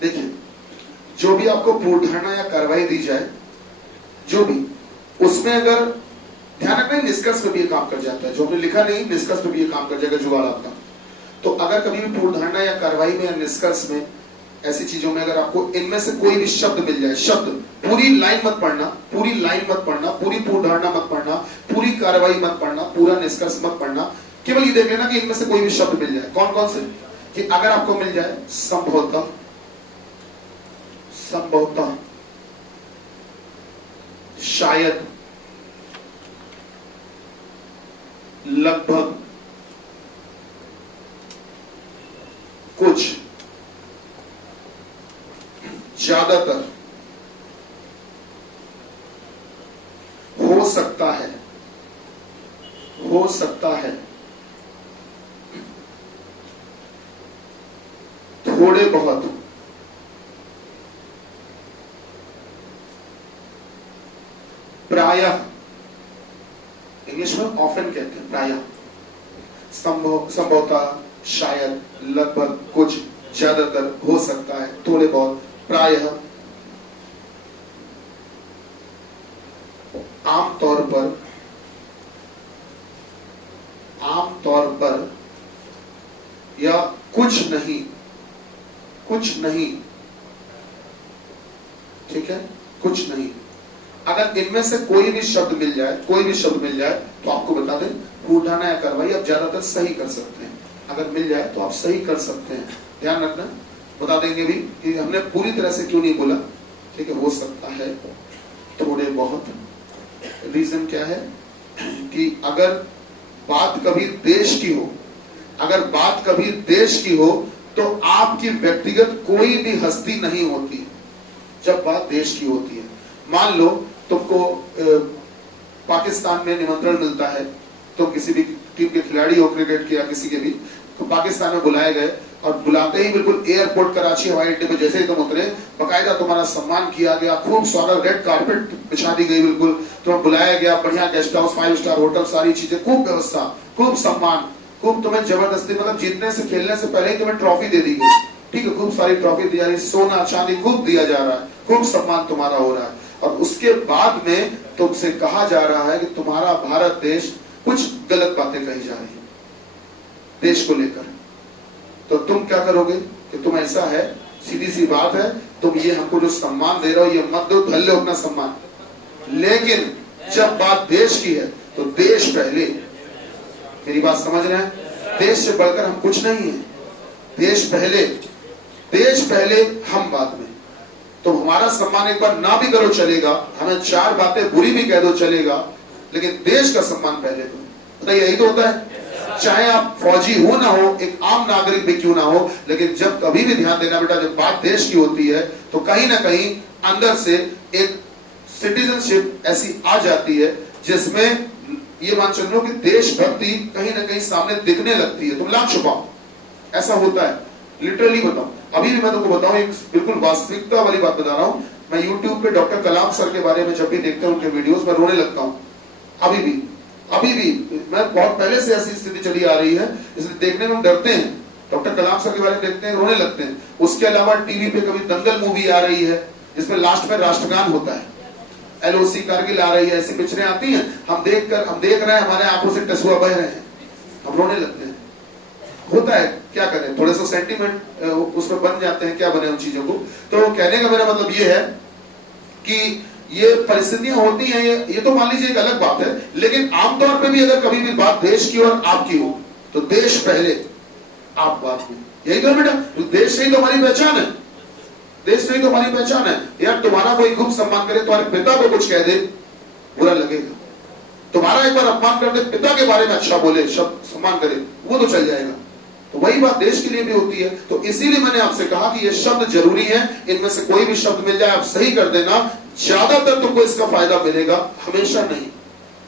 देखिए, जो भी आपको पूर्ण धारणा या कार्रवाई दी जाए, जो भी, उसमें अगर ध्यान रखना निष्कर्ष पे भी ये काम कर जाता है। जो हमने लिखा नहीं, निष्कर्ष पे भी ये काम कर जाएगा जुगाड़ आपका। तो अगर कभी भी पूर्ण धारणा या कार्रवाई में या निष्कर्ष में ऐसी चीजों में अगर आपको इनमें से कोई भी शब्द मिल जाए, शब्द, पूरी लाइन मत पढ़ना, पूरी लाइन मत पढ़ना, पूरी पूर्ण धारणा मत पढ़ना, पूरी कार्रवाई मत पढ़ना, पूरा निष्कर्ष मत पढ़ना, केवल ये देख लेना कि इनमें से कोई भी शब्द मिल जाए। कौन कौन से? कि अगर आपको मिल जाए संभवतः, संभवतः, शायद, लगभग, कुछ, ज्यादातर, हो सकता है, हो सकता है, थोड़े बहुत, प्रायः, इंग्लिश में ऑफन कहते हैं प्रायः, संभवतः, शायद, लगभग, कुछ, ज्यादातर, हो सकता है, थोड़े बहुत, प्रायः, आमतौर पर, आमतौर पर, या कुछ नहीं, कुछ नहीं, ठीक है, कुछ नहीं। अगर इनमें से कोई भी शब्द मिल जाए, कोई भी शब्द मिल जाए तो आपको बता दें पूर्ण धारणा या कार्रवाई आप ज्यादातर सही कर सकते हैं। अगर मिल जाए तो आप सही कर सकते हैं। ध्यान रखना, बता देंगे भी कि हमने पूरी तरह से क्यों नहीं बोला, ठीक है, हो सकता है, थोड़े बहुत। रीजन क्या है कि अगर बात कभी देश की हो, अगर बात कभी देश की हो तो आपकी व्यक्तिगत कोई भी हस्ती नहीं होती जब बात देश की होती है। मान लो तुमको पाकिस्तान में निमंत्रण मिलता है, तो किसी भी टीम के खिलाड़ी हो क्रिकेट के या किसी के भी, तो पाकिस्तान में बुलाए गए और बुलाते ही बिल्कुल एयरपोर्ट कराची हवाई अड्डे पे जैसे ही तुम उतरे, बकायदा तुम्हारा सम्मान किया गया, खूब स्वागत, रेड कारपेट बिछा दी गई, बिल्कुल तुम्हें बुलाया गया, बढ़िया गेस्ट हाउस, 5 स्टार होटल, सारी चीजें, खूब व्यवस्था, खूब सम्मान, खूब तुम्हें जबरदस्ती, मतलब जीतने से खेलने से पहले ही तुम्हें ट्रॉफी दे दी गई, ठीक है, खूब सारी ट्रॉफी दी जा रही, सोना चांदी खूब दिया जा रहा है, खूब सम्मान तुम्हारा हो रहा है, और उसके बाद में तुमसे कहा जा रहा है कि तुम्हारा भारत देश कुछ गलत बातें कही जा रही है देश को लेकर, तो तुम क्या करोगे कि तुम, ऐसा है, सीधी सी बात है, तुम ये हमको जो सम्मान दे रहे हो ये मत दो, धल लो अपना सम्मान, लेकिन जब बात देश की है तो देश पहले। मेरी बात समझ रहे हैं? देश से बढ़कर हम कुछ नहीं है, देश पहले, देश पहले, हम बाद में। तो हमारा सम्मान एक बार ना भी करो चलेगा, हमें 4 बातें बुरी भी कह दो चलेगा, लेकिन देश का सम्मान पहले दो। बताइए, यही तो होता है, चाहे आप फौजी हो ना हो, एक आम नागरिक भी क्यों ना हो, लेकिन जब कभी भी ध्यान देना बेटा, जब बात देश की होती है तो कहीं ना कहीं अंदर से एक सिटीजनशिप ऐसी आ जाती है जिसमें ये मान चलो कि देशभक्ति कहीं ना कहीं सामने दिखने लगती है, तुम लाख छुपाओ, ऐसा होता है, लिटरली बताओ। अभी भी मैं तुमको बताऊं, एक बिल्कुल वास्तविकता वाली बात बता रहा हूं, मैं यूट्यूब पे डॉक्टर कलाम सर के बारे में जब भी देखता हूं उनके वीडियोस, में रोने लगता हूं। अभी भी मैं, बहुत पहले से ऐसी स्थिति चली आ रही है, इसलिए देखने में हम डरते हैं, डॉक्टर कलाम सर के बारे में देखते हैं, रोने लगते हैं। उसके अलावा टीवी पे कभी दंगल मूवी आ रही है जिसमें लास्ट में राष्ट्रगान होता है, LOC कारगिल आ रही है, ऐसी पिक्चरें आती हैं, हम देख रहे हैं, हमारे आंखों से टसुआ बह रहे हैं, हम रोने लगते हैं। होता है, क्या करें, थोड़े से सेंटीमेंट उसमें बन जाते हैं, क्या बने उन चीजों को। तो कहने का मेरा मतलब ये है कि ये परिस्थितियां होती हैं, ये तो मान लीजिए एक अलग बात है, लेकिन आमतौर पे भी अगर कभी भी बात देश की और आपकी हो तो देश पहले, आप बाद में। यही तो बेटा, तो देश से ही तो हमारी पहचान है, देश से ही तो हमारी पहचान है। यार तुम्हारा कोई खूब सम्मान करे, तुम्हारे पिता को कुछ कह दे, बुरा लगेगा। तुम्हारा एक बार अपमान कर दे, पिता के बारे में अच्छा बोले, शब्द सम्मान करे, वो तो चल जाएगा। तो वही बात देश के लिए भी होती है। तो इसीलिए मैंने आपसे कहा कि ये शब्द जरूरी है, इनमें से कोई भी शब्द मिल जाए आप सही कर देना, ज्यादातर तुमको इसका फायदा मिलेगा, हमेशा नहीं।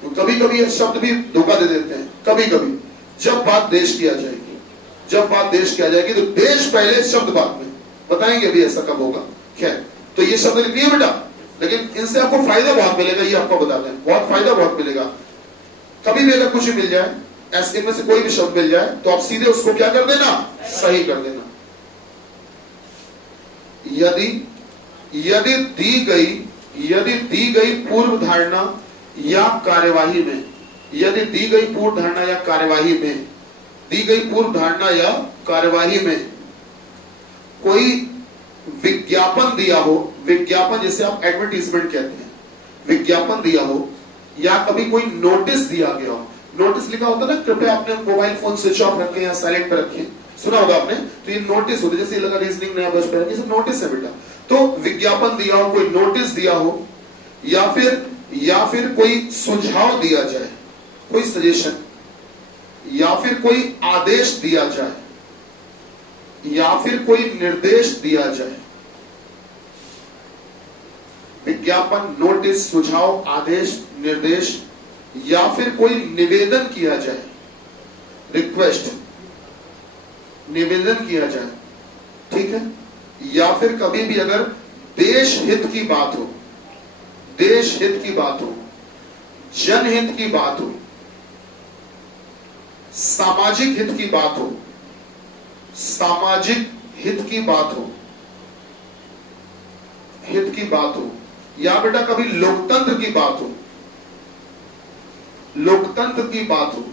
तो कभी कभी ये शब्द भी धोखा दे देते हैं, कभी कभी। जब बात देश की आ जाएगी, जब बात देश की आ जाएगी तो देश पहले, शब्द बाद में। बताएंगे भी ऐसा कब होगा। खैर, तो ये शब्द लिख लिए बेटा, लेकिन इनसे आपको फायदा बहुत मिलेगा, ये आपको बता दें, बहुत फायदा बहुत मिलेगा। कभी भी अगर कुछ मिल जाए, ऐसे इनमें से कोई भी शब्द मिल जाए, तो आप सीधे उसको क्या कर देना, सही कर देना। यदि दी गई पूर्व धारणा या कार्यवाही में, यदि दी गई पूर्व धारणा या कार्यवाही में, दी गई पूर्व धारणा या कार्यवाही में कोई विज्ञापन दिया हो, विज्ञापन जैसे आप एडवर्टीजमेंट कहते हैं, विज्ञापन दिया हो, या कभी कोई नोटिस दिया गया हो, नोटिस लिखा होता है ना, कृपया अपने मोबाइल फोन स्विच ऑफ रखें या साइलेंट पर रखें, सुना होगा आपने। तो ये नोटिस होते, जैसे लगा रीजनिंग नया बच पे, ये नोटिस है बेटा। तो विज्ञापन दिया हो, कोई नोटिस दिया हो, या फिर कोई सुझाव दिया जाए, कोई सजेशन, या फिर कोई आदेश दिया जाए, या फिर कोई निर्देश दिया जाए। विज्ञापन, नोटिस, सुझाव, आदेश, निर्देश, या फिर कोई निवेदन किया जाए, रिक्वेस्ट, निवेदन किया जाए, ठीक है। या फिर कभी भी अगर देश हित की बात हो, देश हित की बात हो, जनहित की बात हो, सामाजिक हित की बात हो, सामाजिक हित की बात हो, हित की बात हो, या बेटा कभी लोकतंत्र की बात हो, लोकतंत्र की बात हो,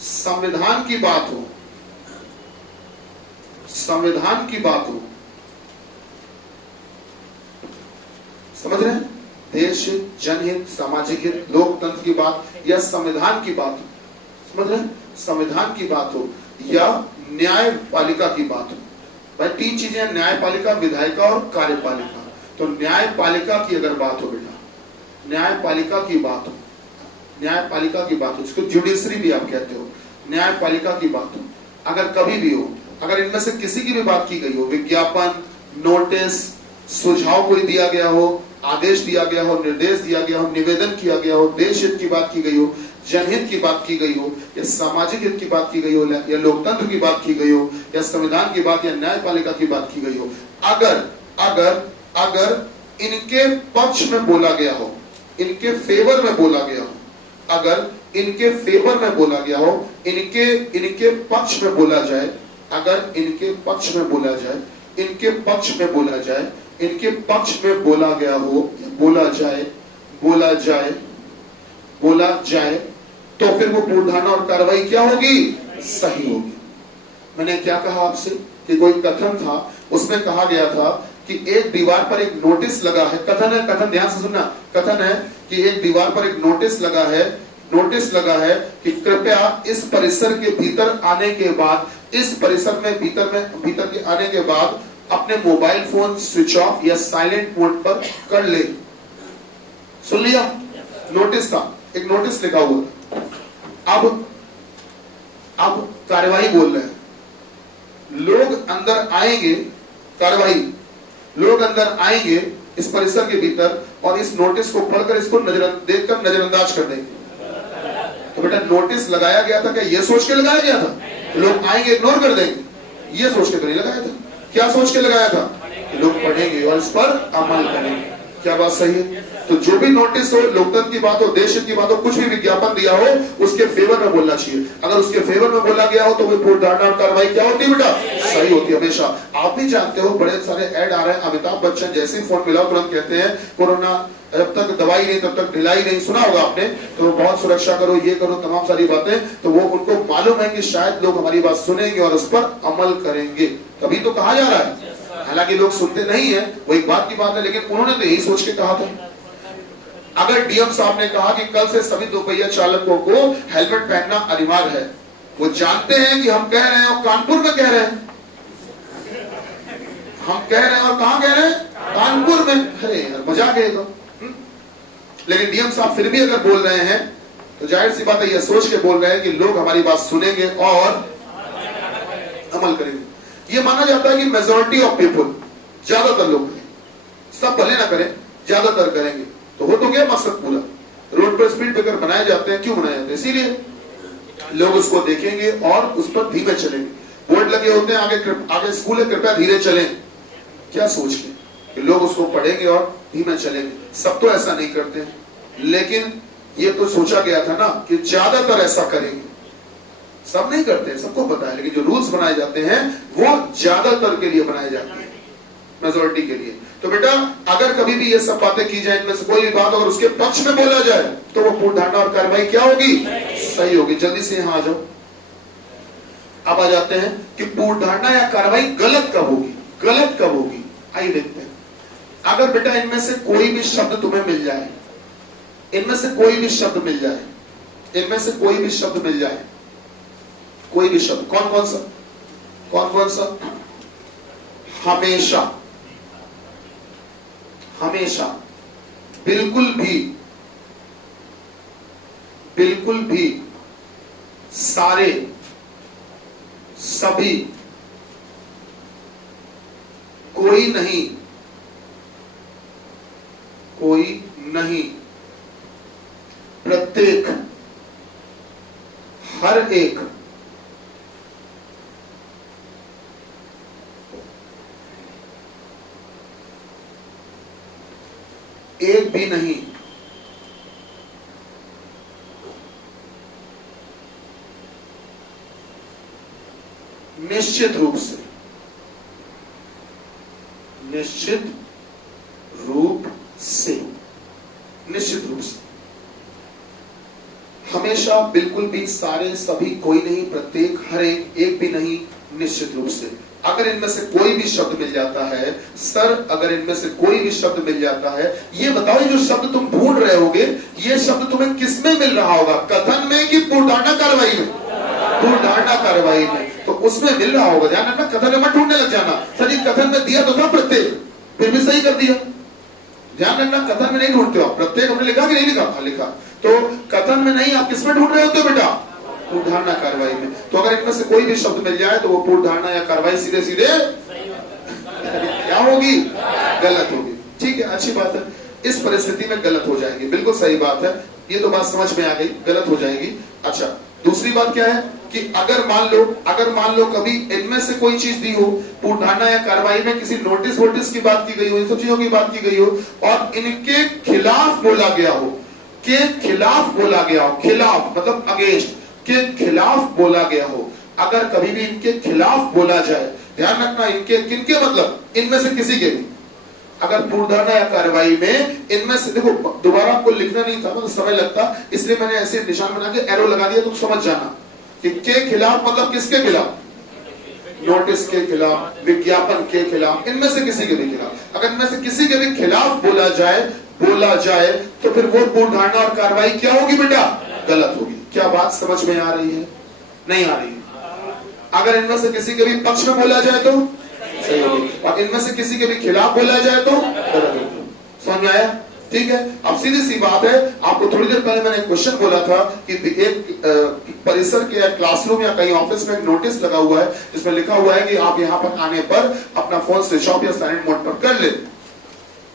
संविधान की बात हो, संविधान की बात हो, समझ रहे हैं, देश हित, जनहित, सामाजिक हित, लोकतंत्र की बात, या संविधान की बात हो, समझ रहे हैं, संविधान की बात हो, या न्यायपालिका की बात हो। भाई तीन चीजें, न्यायपालिका, विधायिका और कार्यपालिका। तो न्यायपालिका की अगर बात हो बेटा, न्यायपालिका की बात हो, न्यायपालिका की बात हो, इसको जुडिशरी भी आप कहते हो, न्यायपालिका की बात हो, अगर कभी भी हो, अगर इनमें से किसी की भी बात की गई हो, विज्ञापन, नोटिस, सुझाव कोई दिया गया हो, आदेश दिया गया हो, निर्देश दिया गया हो, निवेदन किया गया हो, देश हित की बात की गई हो, जनहित की बात की गई हो, या सामाजिक हित की बात की गई हो, या लोकतंत्र की बात की गई हो, या संविधान की बात, या न्यायपालिका की बात की गई हो, अगर अगर अगर इनके पक्ष में बोला गया हो, इनके फेवर में बोला गया हो, अगर इनके फेवर में बोला गया हो, इनके पक्ष में बोला जाए, अगर इनके पक्ष में बोला जाए, इनके पक्ष में बोला जाए, इनके पक्ष में बोला गया हो, बोला जाए, बोला जाए, बोला जाए, तो फिर वो पूर्वधारणा और कार्रवाई क्या होगी? सही होगी। मैंने क्या कहा आपसे कि कोई कथन था, उसमें कहा गया था कि एक दीवार पर एक नोटिस लगा है, कथन है, कथन ध्यान से सुनना, कथन है कि एक दीवार पर एक नोटिस लगा है, नोटिस लगा है कि कृपया इस परिसर के भीतर आने के बाद, इस परिसर में भीतर के आने के बाद अपने मोबाइल फोन स्विच ऑफ या साइलेंट मोड पर कर ले। सुन लिया? नोटिस था, एक नोटिस लिखा हुआ था। अब कार्यवाही बोल रहे हैं, लोग अंदर आएंगे, कार्यवाही, लोग अंदर आएंगे इस परिसर के भीतर और इस नोटिस को पढ़कर इसको देखकर नजरअंदाज कर देंगे। तो बेटा नोटिस लगाया गया था क्या ये सोच के लगाया गया था लोग आएंगे इग्नोर कर देंगे? ये सोच के तो नहीं लगाया था। क्या सोच के लगाया था? लोग पढ़ेंगे और इस पर अमल करेंगे। क्या बात सही है? तो जो भी नोटिस हो, लोकतंत्र की बात हो, देश हित की बात हो, कुछ भी विज्ञापन दिया हो, उसके फेवर में बोलना चाहिए। अगर उसके फेवर में बोला गया हो तो वो पूर्वधारणा और कार्रवाई क्या होती है बेटा? सही होती है हमेशा। आप भी जानते हो बड़े सारे ऐड आ रहे हैं, अमिताभ बच्चन जैसे ही फोन मिला तुरंत कहते हैं कोरोना जब तक दवाई नहीं तब तक ढिलाई नहीं। सुना होगा आपने, तो बहुत सुरक्षा करो, ये करो, तमाम सारी बातें। तो वो उनको मालूम है कि शायद लोग हमारी बात सुनेंगे और उस पर अमल करेंगे, तभी तो कहा जा रहा है। हालांकि लोग सुनते नहीं है, वो एक बात की बात है, लेकिन उन्होंने तो यही सोच के कहा था। अगर डीएम साहब ने कहा कि कल से सभी दोपहिया चालकों को हेलमेट पहनना अनिवार्य है, वो जानते हैं कि हम कह रहे हैं और कानपुर में कह रहे हैं, हम कह रहे हैं और कहां कह रहे हैं? कानपुर में। अरे यार मजाक है तो। लेकिन डीएम साहब फिर भी अगर बोल रहे हैं तो जाहिर सी बात है, ये सोच के बोल रहे हैं कि लोग हमारी बात सुनेंगे और अमल करेंगे। ये माना जाता है कि मेजॉरिटी ऑफ पीपुल, ज्यादातर लोग करें, सब भले ना करें, ज्यादातर करेंगे। तो हो तो गया मकसद पूरा। रोड पर स्पीड ब्रेकर बनाए जाते हैं, क्यों बनाए जाते हैं? इसीलिए लोग उसको देखेंगे और उस पर धीमे चलेंगे। बोर्ड लगे होते हैं आगे स्कूल है कृपया धीरे चलें, क्या सोच के कि लोग उसको पढ़ेंगे और धीमे चलेंगे। सब तो ऐसा नहीं करते हैं, लेकिन ये तो सोचा गया था ना कि ज्यादातर ऐसा करेंगे। सब नहीं करते, सबको पता है, लेकिन जो रूल्स बनाए जाते हैं वो ज्यादातर के लिए बनाए जाते हैं, मेजॉरिटी के लिए। तो बेटा अगर कभी भी ये सब बातें की जाए, इनमें से कोई भी बात अगर उसके पक्ष में बोला जाए तो वो पूर्वधारणा और कार्रवाई क्या होगी? सही होगी। जल्दी से यहां आ जाओ। अब आ जाते हैं कि पूर्व धारणा या कार्रवाई गलत कब होगी, गलत कब होगी। आइए देखते हैं। अगर बेटा इनमें से कोई भी शब्द तुम्हें मिल जाए, इनमें से कोई भी शब्द मिल जाए, इनमें से कोई भी शब्द मिल जाए, कोई भी शब्द, कौन कौन सा, कौन कौन सा? हमेशा, हमेशा, बिल्कुल भी, बिल्कुल भी, सारे, सभी, कोई नहीं, कोई नहीं, प्रत्येक, हर एक, एक भी नहीं, निश्चित रूप से, निश्चित रूप से, निश्चित रूप से, हमेशा, बिल्कुल भी, सारे, सभी, कोई नहीं, प्रत्येक, हर एक भी नहीं, निश्चित रूप से। अगर इनमें से कोई भी शब्द मिल जाता है, सर अगर इनमें से कोई भी शब्द मिल जाता है, ये बताओ ये जो शब्द तुम ढूंढ रहे होगे, ये शब्द तुम्हें किसमें मिल रहा होगा? कथन में कि पूर्वधारणा कार्रवाई में? पूर्वधारणा कार्रवाई में, तो उसमें मिल रहा होगा। ध्यान रखना, कथन में ढूंढने लग जाना, सर ये कथन में दिया तो था प्रत्येक, फिर भी सही कर दिया। ध्यान रखना, कथन में नहीं ढूंढते हो, प्रत्येक हमने लिखा कि नहीं लिखा? लिखा। तो कथन में नहीं, आप किसमें ढूंढ रहे होते हो बेटा? पूर्वधारणा कार्रवाई में। तो अगर इनमें से कोई भी शब्द मिल जाए तो वो पूर्वधारणा या कार्रवाई सीधे सीधे क्या होगी? गलत होगी। ठीक है, अच्छी बात है। इस परिस्थिति में गलत हो जाएगी, बिल्कुल सही बात है, ये तो बात समझ में आ गई, गलत हो जाएगी। अच्छा, दूसरी बात क्या है कि अगर मान लो कभी इनमें से कोई चीज दी हो, पूर्वधारणा या कार्रवाई में किसी नोटिस वोटिस की बात की गई हो, इन सब चीजों की बात की गई हो, और इनके खिलाफ बोला गया हो, के खिलाफ बोला गया हो, खिलाफ मतलब अगेंस्ट, के खिलाफ बोला गया हो, अगर कभी भी इनके खिलाफ बोला जाए, ध्यान रखना, इनके किनके मतलब? इनमें से किसी के भी। अगर पूर्वधारणा या कार्रवाई में इनमें से, देखो दोबारा आपको लिखना नहीं था, मतलब समय लगता, इसलिए मैंने ऐसे निशान बना के एरो लगा दिया, तुम समझ जाना कि के खिलाफ मतलब किसके खिलाफ? नोटिस के खिलाफ, विज्ञापन के खिलाफ, इनमें से किसी के भी खिलाफ। अगर इनमें से किसी के भी खिलाफ बोला जाए तो फिर वो पूर्वधारणा और कार्रवाई क्या होगी बेटा? गलत होगी। क्या बात समझ में आ रही है? नहीं आ रही है। अगर इनमें से किसी के भी पक्ष में बोला जाए तो सही होगी, और इनमें से किसी के भी खिलाफ बोला जाए तो गलत होगी। समझ में आया? ठीक है। अब सीधी सी बात है, आपको थोड़ी देर पहले मैंने एक क्वेश्चन बोला था कि एक परिसर के क्लासरूम या कहीं ऑफिस में एक नोटिस लगा हुआ है जिसमें लिखा हुआ है कि आप यहाँ पर आने पर अपना फोन स्विच ऑफ या साइलेंट मोड पर कर ले।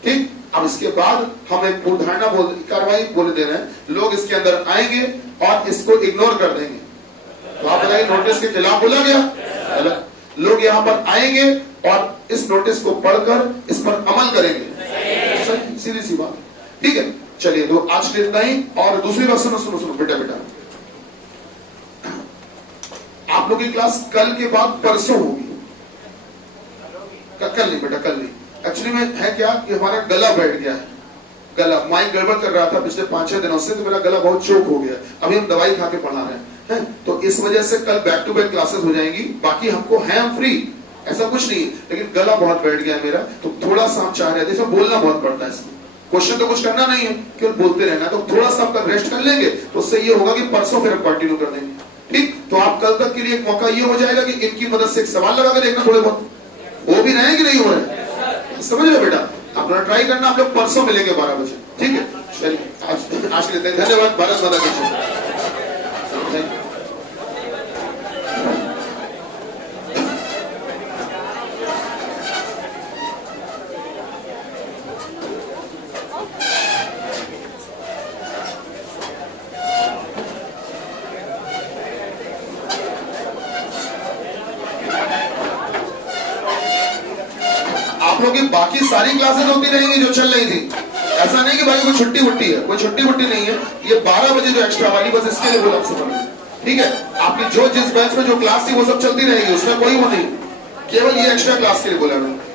ठीक, अब इसके बाद हम एक पूर्वधारणा कार्रवाई बोल दे रहे हैं, लोग इसके अंदर आएंगे और इसको इग्नोर कर देंगे, तो आप बताइए नोटिस के खिलाफ बोला गया? गलत। लोग यहाँ पर आएंगे और इस नोटिस को पढ़कर इस पर अमल करेंगे, सही, सीधी सी बात। ठीक है, चलिए तो आज के इतना ही। और दूसरी बात सुनो सुनो सुनो बेटा, आप लोग की क्लास कल के बाद परसों होगी। कल नहीं बेटा, कल नहीं। एक्चुअली में है क्या कि हमारा गला बैठ गया है, गला माइक गड़बड़ कर रहा था पिछले 5-6 दिनों से, तो मेरा गला बहुत चोक हो गया। अभी हम दवाई खा के पढ़ा रहे हैं, तो इस वजह से कल बैक टू बैक क्लासेस हो जाएंगी। बाकी हमको है, हम फ्री, ऐसा कुछ नहीं, लेकिन गला बहुत बैठ गया मेरा, तो थोड़ा सा हम चाह रहे थे, इसमें बोलना बहुत पड़ता है, इसमें क्वेश्चन तो कुछ करना नहीं है, केवल बोलते रहना, तो थोड़ा सा आपका रेस्ट कर लेंगे तो उससे ये होगा कि परसों फिर कंटिन्यू कर देंगे। ठीक, तो आप कल तक के लिए एक मौका ये हो जाएगा कि इनकी मदद से एक सवाल लगा के देखना, थोड़े बहुत वो भी रहे कि नहीं हो रहे, समझ रहे बेटा? अपना ट्राई करना, आप लोग परसों मिलेंगे 12 बजे। ठीक है, चलिए आज लेते हैं। धन्यवाद। भारत माता की जय। आप लोग की बाकी सारी क्लासेस होती रहेंगी जो चल रही थी, ऐसा नहीं कि भाई कोई छुट्टी वुट्टी है, कोई छुट्टी वुट्टी नहीं है। ये 12 बजे जो एक्स्ट्रा वाली बस इसके लिए बोला आपसे, ठीक है? आपकी जो जिस बैच में जो क्लास थी वो सब चलती रहेगी, उसमें कोई वो नहीं, केवल ये एक्स्ट्रा क्लास के लिए बोला मैंने।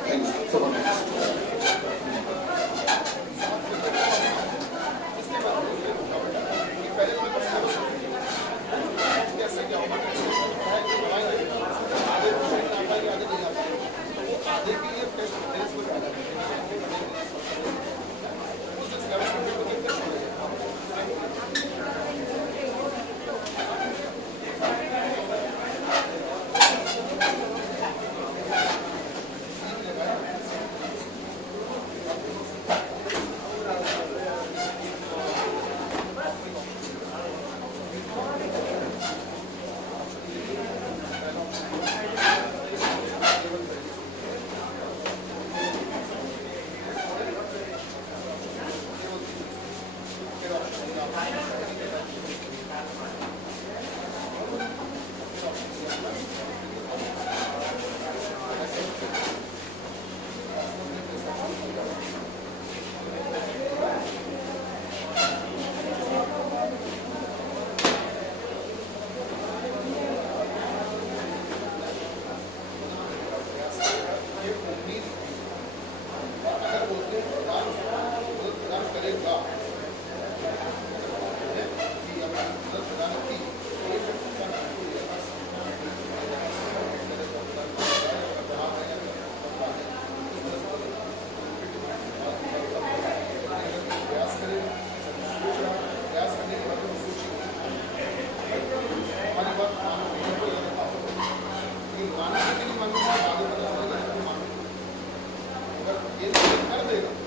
ये कर देगा।